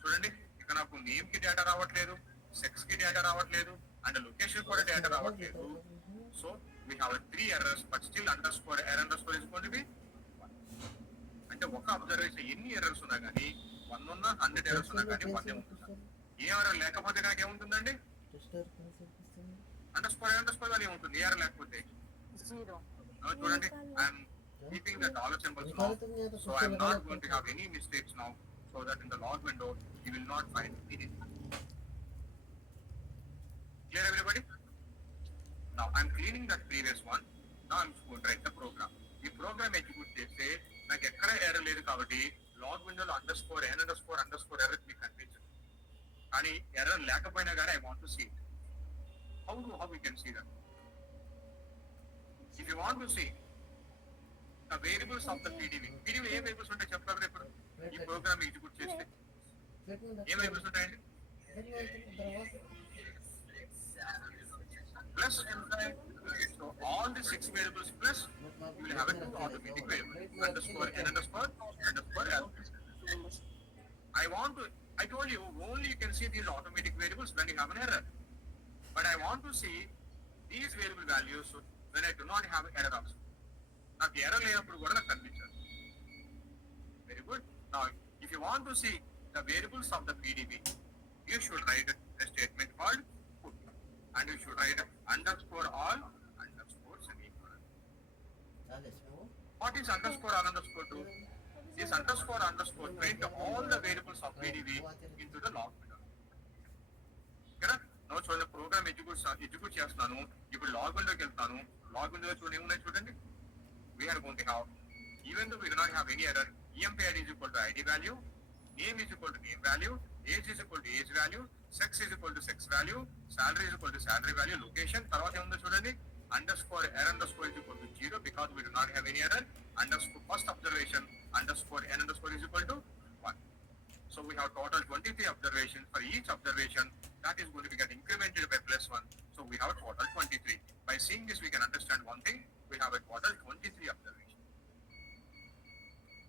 చూడండి, ఇక నాకు నేమ్ కి డేటా రావట్లేదు, సెక్స్ కి డేటా రావట్లేదు, అండ్ లొకేషన్ కూడా డేటా రావట్లేదు. So we have 3 errors but still error underscore is going to be 1. అంటే ఒక అబ్జర్వేషన్ ఎన్ని ఎర్రర్స్ ఉన్నా కానీ 1 ఉన్నా 100 ఎర్రర్స్ ఉన్నా కానీ 1 ఉంటుంది. ఏ ఎర్రర్ లేకపోతే నాకు ఏముంటుందండి? అండర్స్కోర్ వాల్యూ ఉంటుంది. ఏ ఎర్రర్ లేకపోతే 0. చూడండి, I'm keeping the dollar symbols now, so I'm not going to have any mistakes now, so that in the log window you will not find anything. Clear everybody? Now I'm cleaning that previous one. Now I'm going to write the program. ఈ program execute చేస్తే నాకు ఎక్కడ ఎర్రర్ లేదు కాబట్టి లాగ్ విండోలో underscore error మీకు కనిపించదు. కానీ ఎర్రర్ లేకపోయినా కానీ I want to see how we can see that. If you want to see the variables of the PDB ఏ వేరియబుల్స్ ఉంటాయి చెప్పగలరు? ఇప్పుడు ఈ ప్రోగ్రామ్ ఎగ్జిక్యూట్ చేస్తే ఏ వేరియబుల్స్ ఉంటాయండి? Plus, so all the 6 variables plus you will have a 2 automatic variable underscore n underscore l. I told you only you can see these automatic variables when you have an error, but I want to see these variable values when I do not have error also. నాకు error లేనప్పుడు కూడా నాకు కనిపించాలి. Very good. Now if you want to see the variables of the PDB, you should write a statement called put, and you should write underscore all underscore semicolon. What is underscore all underscore do? This underscore print all the variables of pdb into the log window. Okay? Now చూడండి, programme execute చేస్తున్నాను. ఇప్పుడు log విండోకి వెళ్తాను. లాగ్ విండోలో చూడండి ఏమున్నాయి చూడండి. We are going to have, even though we do not have any error, emp id is equal to id value, name is equal to name value, age is equal to age value, sex is equal to sex value, salary is equal to salary value, location తర్వాత ఏముందో చూడండి, underscore error underscore is equal to 0 because we do not have any error, underscore first observation underscore n underscore is equal to 1. So we have total 23 observations. For each observation that is going to be get incremented by +1. So we have total 23. By seeing this we can understand one thing. We have a total 23 observations.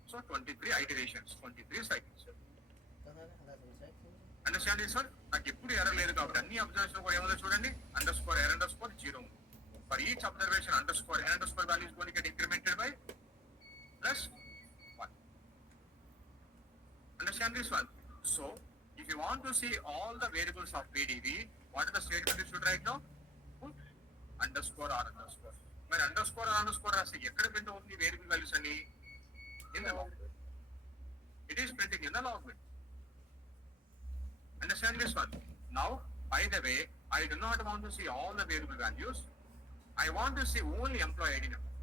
So 23 iterations, 23 cycles. Understand this, sir? నాకు ఎప్పుడు ఎర్రర్ లేదు కాబట్టి అన్ని అబ్జర్వేషన్ కూడా ఏముందో చూడండి, underscore error underscore 0. For each observation underscore n underscore value is going to get incremented by +1. Understand this one? So if you want to see all the variables of PDB, what is the statement you should write now? Put underscore or underscore. మరి underscore రాసి ఎక్కడ print అవుతుంది variable values అని? In the log. It is printing in the log. Understand this one? Now, by the way, I do not want to see all the variable values. I want to see only employee ID number.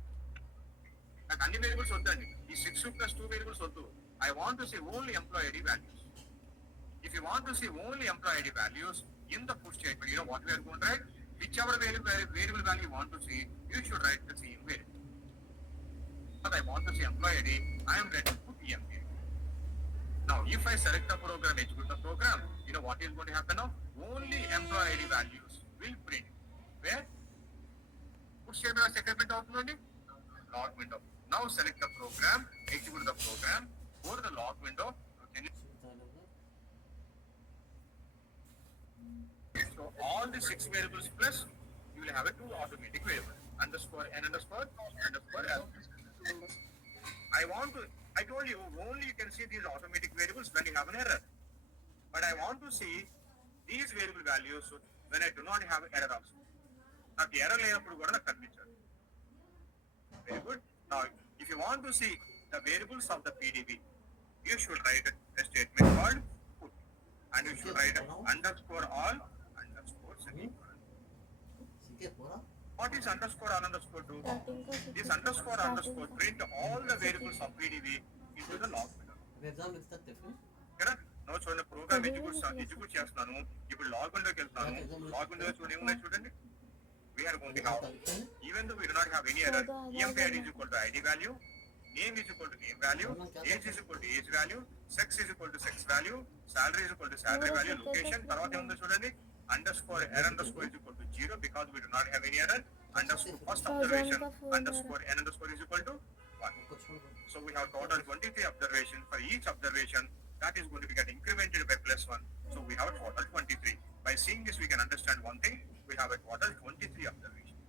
నాకు అన్ని వేరియబుల్స్ వద్దండి, ఈ 6 + 2 వేరియబుల్స్ వద్దు. I want to see only employee ID values. If you want to see only employee ID values in the push statement, you know what we are going to write? Whichever variable value you want to see, you should write the same variable. But I want to see employee ID, I am ready to put emp. Now, if I select the program, execute the program, you know what is going to happen now? only employee ID values will print. Where? Which statement was second print అవుతుందండి? Log window. Now select the program, execute the program, go to the log window. Can you so all the 6 variables plus you will have a 2 automatic variables underscore n underscore underscore l. I told you only you can see these automatic variables when you have an error. But I want to see these variable values when I do not have error also. నాకు error లేనప్పుడు కూడా నాకు కనిపించాలి. Very good. Now, if you want to see the variables of the PDB, you should write a statement called put, and you should write underscore all underscore semicolon. What is underscore all underscore do? This underscore underscore print all the variables of PDB into the log window. Exam लिख सकते हैं కదా నో చూడండి programme execute చేస్తున్నాను ఇప్పుడు log విండోకి వెళ్తాను లాగ్ విండోలో చూడండి ఏమున్నాయి చూడండి we are going to have even though we do not have any error emp id is equal to id value name is equal to name value age is equal to age value sex is equal to sex value salary is equal to salary value location తర్వాత ఏముందో చూడండి underscore error underscore is equal to 0 because we do not have any error underscore first observation underscore n underscore is equal to 1. So we have total 23 observations. For each observation, that is going to be get incremented by +1. So we have a total 23. By seeing this, we can understand one thing. We have a total 23 observations.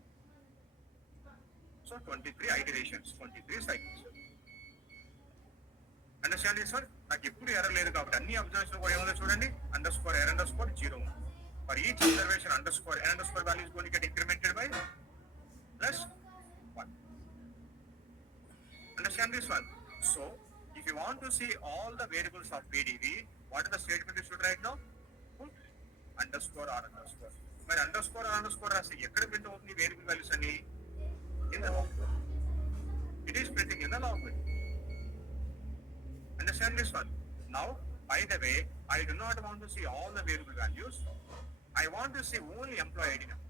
So 23 iterations, 23 cycles. Understand this, sir? నాకు ఎప్పుడు ఎర్రర్ లేదు కాబట్టి అన్ని అబ్జర్వేషన్ కూడా ఏముందో చూడండి underscore error underscore 0. For each observation, underscore n underscore value is going to get incremented by +1. Understand this one? So, if you want to see all the variables of PDB, what is the statement you should write now? Put underscore or underscore. But underscore or underscore రాసి ఎక్కడ print అవుతుంది variable values అని in the log. It is printing in the log. Understand this one? Now, by the way, I do not want to see all the variable values. I want to see only employee ID now.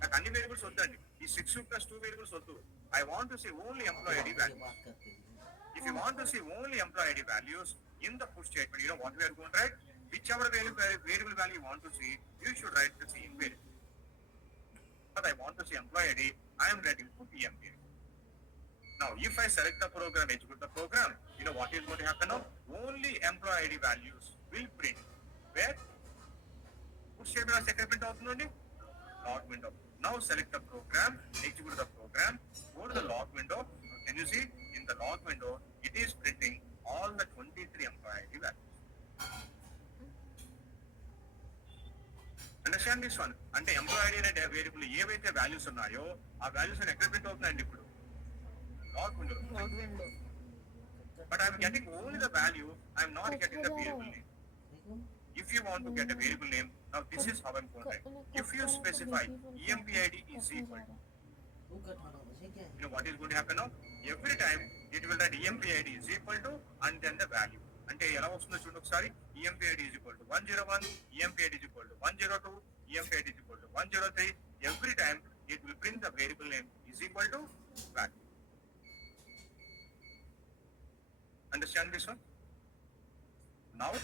నాకు అన్ని వేరియబుల్స్ వద్దండి ఈ 6 plus 2 వేరియబుల్స్ వద్దు I want to see only employee ID values. If you want to see only employee ID values in the push statement, you know what we are going to write? Whichever variable value you want to see, you should write the same variable. But I want to see employee ID, I am writing put emp. Now, if I select the program, execute the program, you know what is going to happen now? Only employee ID values will print. Where? Push statement or second print అవుతుందండి log window. Now select the program, execute the program, go to the log window. Can you see in the log window it is printing all the 23 employee ID values. Understand this one? అంటే employee ID అనే variable ఏవైతే values ఉన్నాయో ఆ values అని ఎక్కడ print అవుతున్నాయండి ఇప్పుడు log window but I'm getting only the value I'm not getting the variable name. If you want to get a variable name, now this is how I'm going to write. If you specify empid is equal to, you know what is going to happen now? Every time it will write empid is equal to and then the value. అంటే ఎలా వస్తుందో చూడండి ఒకసారి empid is equal to 101, empid is equal to 102, empid is equal to 103. Every time it will print the variable name is equal to value. Understand this one? Now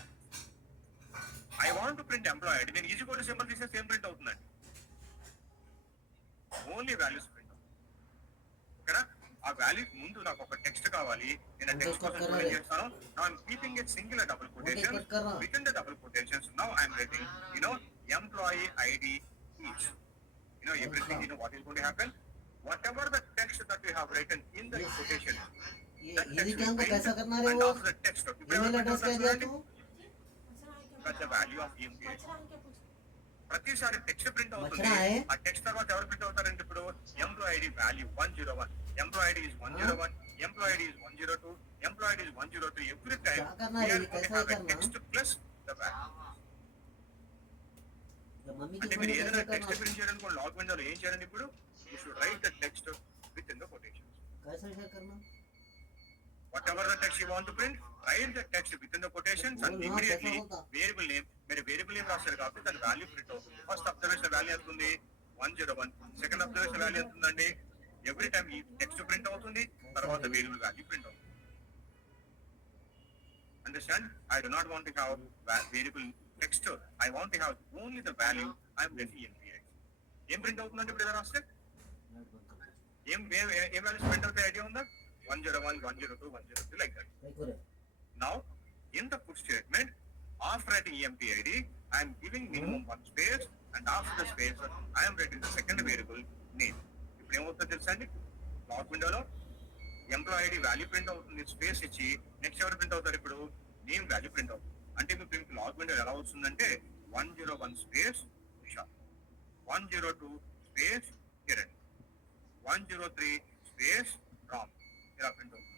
I want to print employee ID. నేను easy code symbol తీసే same print అవుతుందండి only values print అవుతుంది ఓకేనా ఆ వాల్యూస్ ముందు నాకు ఒక టెక్స్ట్ కావాలి నేను టెక్స్ట్ కోసం ఏం చేస్తాను now I'm keeping it single double quotation with in the double quotations now I'm writing you know employee ID each you know everything you know what is going to happen whatever the text that we have written in the quotation ये क्या हमको कैसा करना है वो email address क्या दिया तू the value of employee ప్రతిసారి టెక్స్ట్ ప్రింట్ అవుతుంది ఆ టెక్స్ట్ తర్వాత ఎవరు ప్రింట్ అవుతారంటే ఇప్పుడు employee ID value 101 employee ID is 101 employee ID is 102 employee ID is 103 every time we are going to have a text plus the value అంటే మీరు ఏదైనా టెక్స్ట్ ప్రింట్ చేయాలనుకో లాగ్ విండోలో ఏం చేయాలండి ఇప్పుడు you should write the text within the quotations कैसे शेयर करना whatever the text you want to print write the text within the quotations and immediately variable name mere variable name రాశారు కాబట్టి దాని వాల్యూ ప్రింట్ అవుతుంది ఫస్ట్ అబ్జర్వేషన్ వాల్యూ ఎంత ఉంది 101 second observation value ఎంత ఉందండి ఎవ్రీ టైం ఈ టెక్స్ట్ ప్రింట్ అవుతుంది తర్వాత వేరియబుల్ వాల్యూ ప్రింట్ అవుతుంది understand I do not want to have variable text, I want to have only the value I'm getting MPI. ఏం ప్రింట్ అవుతుందంటే ఇప్పుడు ఏదైనా రాస్తే ఏం వాల్యూస్ ప్రింట్ అవుతాయి ఐడియా ఉందా? 101, 102, 103 like that. Now in the put statement, after writing empid, I am giving minimum one space, and after the space I am writing the second variable name. ఇప్పుడు ఏమవుతుందో తెలుసా అండి, లాగ్ విండోలో ఎంప్లాయీ ఐడి వాల్యూ ప్రింట్ అవుతుంది, స్పేస్ ఇచ్చి నెక్స్ట్ ఎవరు ప్రింట్ అవుతారు, ఇప్పుడు నేమ్ వాల్యూ ప్రింట్ అవుతుంది. అంటే మీకు లాగ్ విండో ఎలా వస్తుందంటే 101 స్పేస్ ఉషా, 102 స్పేస్ కిరణ్, 103 స్పేస్ రామ్, ఇలా ప్రింట్ అవుతుంది.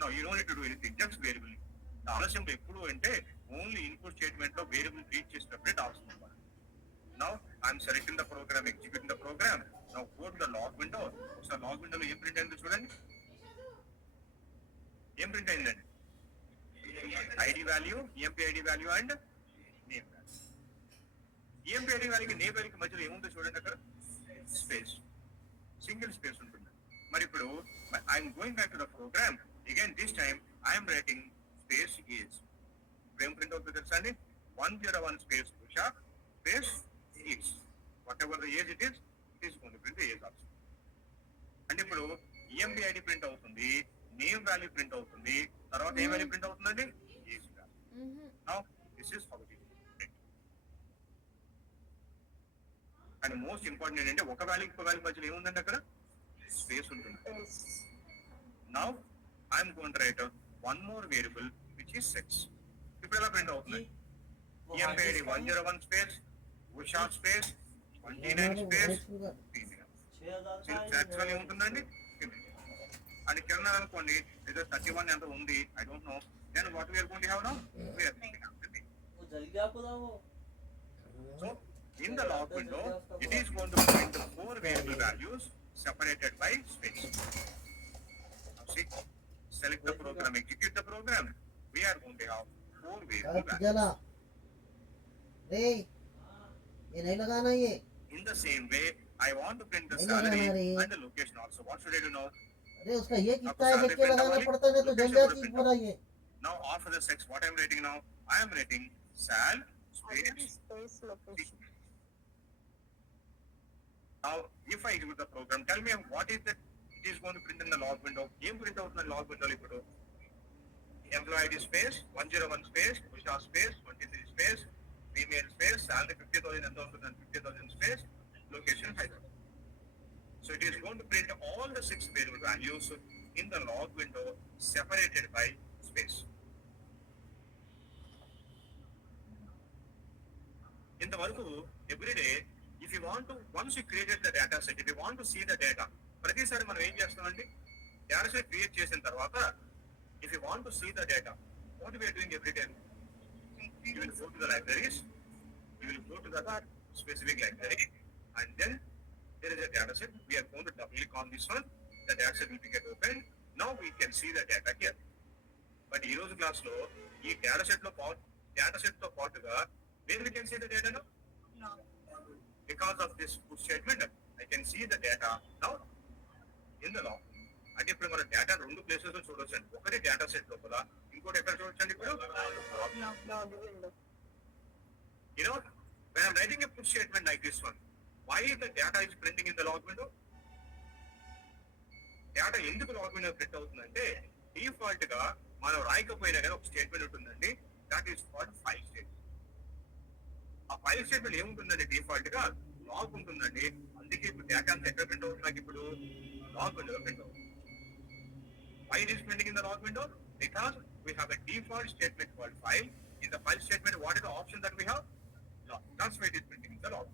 No, you don't need to do anything, just variable. ఆలస్యం ఎప్పుడు అంటే ఓన్లీ ఇన్పుట్ స్టేట్మెంట్ లో వేరియబుల్ రీడ్ చేసినప్పుడే ఆలస్యం అవ్వాలి. Now I'm selecting the program, executing the program. Now go to the log window. So log window లో ఏం ప్రింట్ అయిందో చూడండి. ఏం ప్రింట్ అయిందండి? ID value, EMP ID value and name value. EMP ID వాల్యూకి నేమ్ వాల్యూకి మధ్యలో ఏముందో చూడండి, అక్కడ స్పేస్, సింగిల్ స్పేస్ ఉంటుంది. మరి ఇప్పుడు I'm going back to the program again, this time I'm writing space is. ఇప్పుడు ఏం ప్రింట్ అవుతుందో తెలుసా అండి, 101 space Usha space is. Whatever the age it is going to print the age also. అంటే ఇప్పుడు ఈఎంపీ ఐడి ప్రింట్ అవుతుంది, name value print అవుతుంది, తర్వాత ఏ వాల్యూ ప్రింట్ అవుతుందండి, age value. Now this is how it is print. And most important ఏంటంటే ఒక వాల్యూ ఇంకో వాల్యూ మధ్యలో ఏముందండి, అక్కడ స్పేస్ ఉంటుంది. Now I'm going to write one more variable which is sex. ఇప్పుడు ఎలా ప్రింట్ అవుతుంది, EMP ID 101 space Usha space 29 space female. Actual ఏముంటుందండి, అది కిరణ్ అనుకోండి, ఏదో 31 ఎంత ఉంది, I don't know. Then what we're going to have now, we're going to have the name. So in the log window it is going to print 4 variable values separated by space. Now see, select the program, execute the program, we are going to have 4 variable values. hey ye nahi lagana ye. In the same way I want to print the salary and the location also. What should I do now? अरे उसका ये कितना है देख के लगाना पड़ता है, तो जल्दी चीज बोला ये. Now after the sex, what I am writing now, I am writing sal space location. Now if I execute the program, tell me what is that it is going to print in the log window. Em print out in the log window ipudu employee ID space 101 space usha space 23 space female space salary 50,000 and 50,000 space location Hyderabad. So it is going to print all the 6 variable values in the log window separated by space. In the work every day, if you want to, once you created the data set, if you want to see the data, ప్రతిసారి మనం ఏం చేస్తామండి, data set create చేసిన తర్వాత if you want to see the data, what we are doing every day, you will go to the libraries, you will go to the specific library, and then there is a data set. We are going to double click on this one, the data set will be get open. Now we can see the data here. But ఈ రోజు క్లాస్ లో ఈ data set తో పాటుగా where we can see the data now? No. Because of this put statement, I can see the data now in the log. అంటే ఇప్పుడు మన డేటా 2 ప్లేసెస్ లో చూడొచ్చు అండి. ఒకటి డేటా సెట్ లోపల, ఇంకోటి ఎక్కడ చూడొచ్చు అండి, ఇప్పుడు Log window. you know, when I'm writing a put statement like this one, why the data is printing in the log window? Data ఎందుకు లాగ్ విండో ప్రింట్ అవుతుందంటే, డిఫాల్ట్ గా మనం రాయకపోయినా కానీ ఒక స్టేట్మెంట్ ఉంటుందండి, that is called file statement. ఆ file statement ఏముంటుందండి, డిఫాల్ట్ గా లాగ్ ఉంటుందండి. అందుకే ఇప్పుడు డేటా అంతా ఎక్కడ ప్రింట్ అవుతుంది, నాకు ఇప్పుడు లాగ్ విండో ప్రింట్ అవుతుంది. Why it is printing in the log window? Because we have a default statement called file. In the file statement, what is the option that we have? Log. That's why it is printing in the log.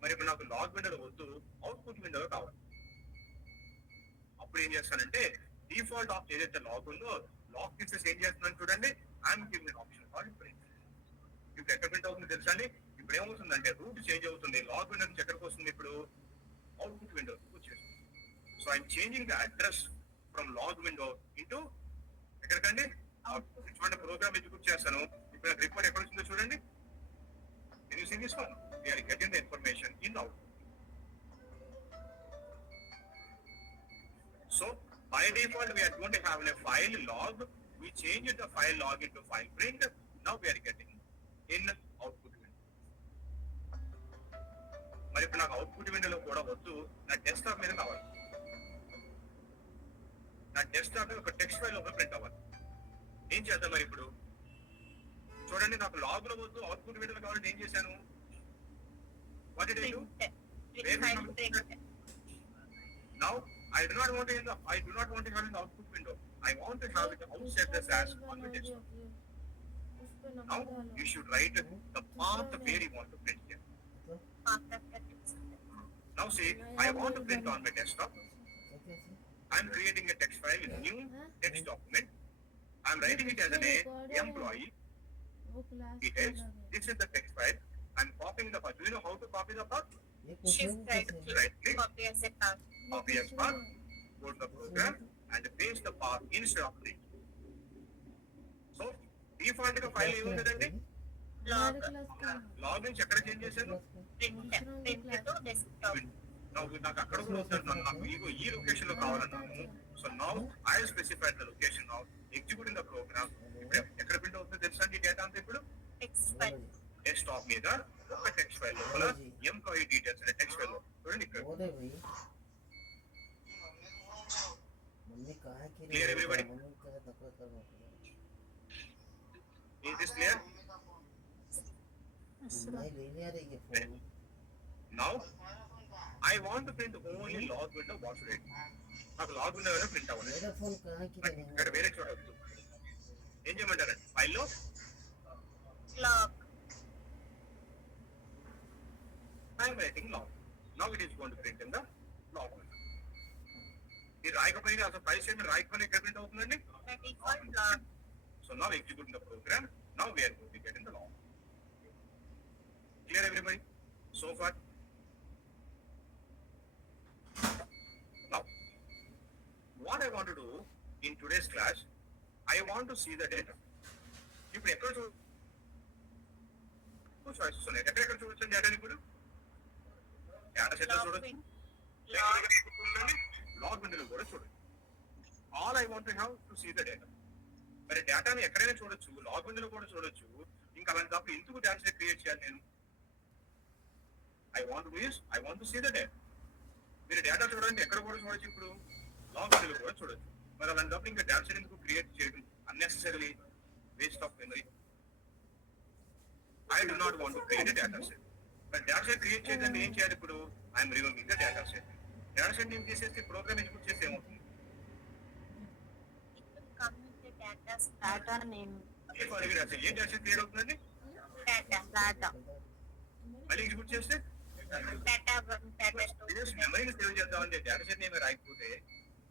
మరి ఇప్పుడు నాకు log window వద్దు, output window కావాలి. అప్పుడు ఏం చేస్తానంటే, default option ఏదైతే లాగ్ ఉందో, లాగ్ తీసేసి ఏం చేస్తున్నాను చూడండి, I'm giving option called print. ఇప్పుడు ఎక్కడ ప్రింట్ అవుతుంది తెలుసా అండి, ఇప్పుడు ఏమవుతుందంటే రూట్ చేంజ్ అవుతుంది. లాగ్ విండో నుంచి ఎక్కడికి వస్తుంది, ఇప్పుడు అవుట్పుట్ విండో వచ్చేస్తుంది. So I'm changing the address from log window into ఎక్కడికండి, చూడండి ప్రోగ్రామ్ ఎగ్జిక్యూట్ చేస్తాను. ఇప్పుడు నాకు రిపోర్ట్ ఎక్కడ వచ్చిందో చూడండి. Can you see this one? We are getting the information in out. So by default we are going to have a file log We changed the file log into file print. Now we are getting in output window. మరి ఇప్పుడు నాకు అవుట్పుట్ విండోలో కూడా వద్దు, నా డెస్క్టాప్ మీద కావాలి. నా డెస్క్టాప్ మీద ఒక టెక్స్ట్ ఫైల్ ఒక ప్రింట్ అవ్వాలి. ఏం చేద్దాం మరి ఇప్పుడు? చూడండి, నాకు లాగ్ లో వద్దు, అవుట్పుట్ విండోలో కావాలంటే ఏం చేశాను? What did I do? Now I do not want to have in the output window. I want to have it outside the SAS on the desktop. Now you should write the path where you want to print here. Now say I want to print on my desktop. I'm creating a text file with new text document. I'm writing it as an employee. Details. This is the text file. I'm copying the path. Do you know how to copy the path? Shift right click, Right click, copy as a path. copy as path, go to the program and paste the path instead of print. So default గా ఫైల్ ఏముంది కదండి? Log, log నుంచి ఎక్కడ చేంజ్ చేశాను? print to desktop. నాకు అక్కడ కూడా వస్తాను, నాకు ఈ లొకేషన్ లో కావాలన్నాను. So now I specified the location of executing the program. ఇప్పుడు ఎక్కడ ప్రింట్ అవుతుందో తెలుసా అండి డేటా అంతా? ఇప్పుడు Text file. డెస్క్టాప్ మీద ఒక టెక్స్ట్ ఫైల్ లోపల ఎంప్లాయీ డీటెయిల్స్ అనే టెక్స్ట్ ఫైల్ చూడండి ఇక్కడ. ఓరే భయ్ मम्मी कहा कि Clear everybody? मम्मी का तकवा करना Is this clear? नहीं लेने आ रही है phone Now I want to print only log window. What should I do? నాకు లాగ్ విండో ప్రింట్ అవ్వాలి. मेरा फोन कहाँ की నాకు ఇక్కడ వేరే చోట వద్దు. ఏం చేయమంటారండి? ఫైల్లో Log. I am writing log. Now it is going to print in the log window. ఇది రాయకపోయినా అసలు ఫైల్ స్టేట్మెంట్ రాయకపోయినా ఎక్కడ ప్రింట్ అవుతుందండి? The default log. So now executing the program. Now we are going to get in the log. Clear everybody? So far? Now, what I want to do in today's class, I want to see the data. ఇప్పుడు ఎక్కడ చాయిసెస్ ఉన్నాయి, ఎక్కడెక్కడ చూడొచ్చు డేటా? ఇప్పుడు data set చూడొచ్చు, లాగ్ విండోలో కూడా చూడొచ్చు. All I want to have to see the data. మరి డేటాని ఎక్కడైనా చూడొచ్చు, లాగ్ విండోలో కూడా చూడొచ్చు. ఇంకా అలాంటప్పుడు ఎందుకు డేటా సెట్ క్రియేట్ చేయాలి నేను? I want to see the data. మీరు డేటా చూడండి ఎక్కడ కూడా చూడొచ్చు, ఇప్పుడు లాగ్ విండోలో కూడా చూడొచ్చు. మరి అలాంటప్పుడు ఇంకా డేటా సెట్ ఎందుకు క్రియేట్ చేయడం? Unnecessary waste of memory. I do not want to create a data set. But data set create చేయడానికి ఏం చేయాలి? ఇప్పుడు I am removing the data set. Data set ఏం చేసేస్తే ప్రోగ్రామ్ ఎగ్జిక్యూట్ చేస్తే ఏమవుతుంది? It will come with the data. Data name. A data set create అవుతుందండి? Data. మళ్ళీ ఎగ్జిక్యూట్ చేస్తే Data 1, data 2. మెమరీని సేవ్ చేద్దామంటే డేటా సెట్ ఏమైనా రాయకపోతే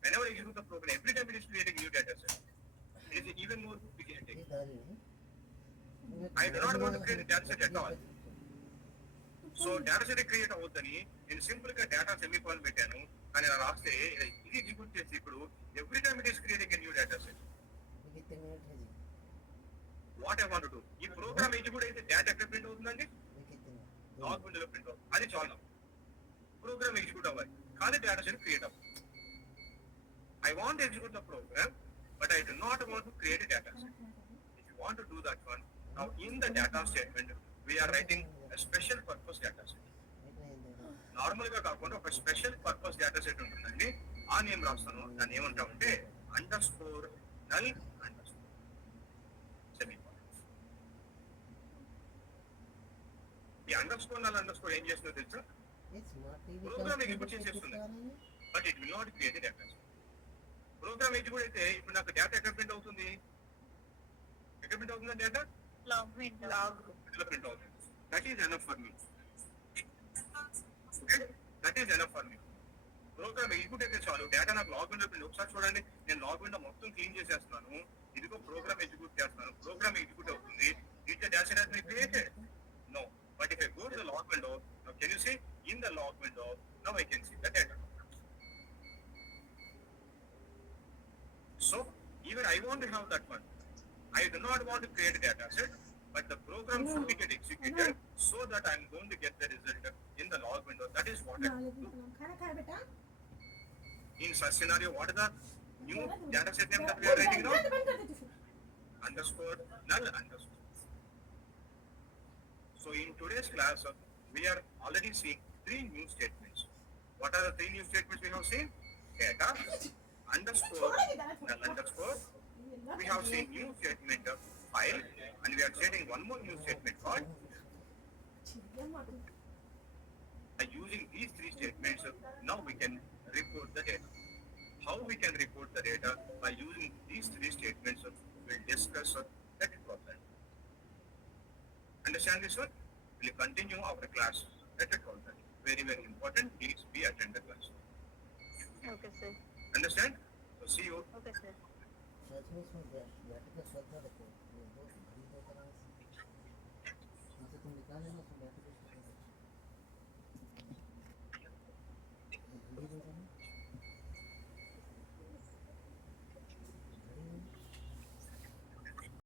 whenever you execute the program, every time it is creating new data set. It is even more complicated. ये दारी है I do not want to create a data set at all. So data set create అవుతుందని నేను సింపుల్ గా data semicolon పెట్టాను. కానీ అలా రాస్తే ఇది ఎగ్జిక్యూట్ చేసి ఇప్పుడు every time it is creating a new data set. कितने मिनट है जी what I want to do, ఈ ప్రోగ్రామ్ ఎగ్జిక్యూట్ అయితే డేటా ఎక్కడ ప్రింట్ అవుతుందండి? ये कितने లాగ్ విండోలో ప్రింట్ అవుతుంది. అది చాలు. ప్రోగ్రామ్ ఎగ్జిక్యూట్ అవ్వాలి కానీ డేటా సెట్ క్రియేట్ అవ్వాలి. I want to execute the program, but I do not want to create a data set. If you want to do that one, now in the data statement, we are writing a special purpose data set. Normal గా కాకుండా ఒక special purpose data set ఉంటుందండి. ఆ నేమ్ రాస్తాను. దాన్ని ఏమంటామంటే underscore null underscore semicolon. ఈ underscore null underscore ఏం చేస్తుందో తెలుసా? ये स्मार्ट टीवी ప్రోగ్రామ్ ఎగ్జిక్యూట్ చేసేస్తుంది, but it will not create data set. Program execute అయితే ఇప్పుడు నాకు డేటా ఎక్కడ ప్రింట్ అవుతుంది? ఎక్కడ ప్రింట్ అవుతుంది డేటా? Log window. ఇట్లా ప్రింట్ అవుతుంది. That is enough for me. That is enough for me. Programme execute అయితే చాలు, డేటా నాకు లాగ్ విండో ప్రింట్. ఒకసారి చూడండి, నేను లాగ్ విండో మొత్తం క్లీన్ చేసేస్తున్నాను. ఇదిగో ప్రోగ్రామ్ ఎగ్జిక్యూట్ చేస్తున్నాను. ప్రోగ్రామ్ ఎగ్జిక్యూట్ అవుతుంది. Did the data set has been created? No. But if I go to the log window, now can you see in the log window, now I can see the data. So even I want to have that one. I do not want to create a data set, but the program should be get executed so that I am going to get the result in the log window. That is what I want to do. In such scenario, what is the new data set name that we are writing now? underscore null underscore. So in today's class, we are already seeing three new statements. What are the three new statements we have seen? Data underscore null underscore. We have seen new statement file, and we are setting one more new statement called. By using these three statements, now we can report the data. How we can report the data by using these three statements, we'll discuss that problem. Understand this one? We'll continue our class at a problem. Very, very important. Please be attend the class. Okay, sir. Understand? So see you. Okay, sir. सच में इसमें बैठ के सोचना देखो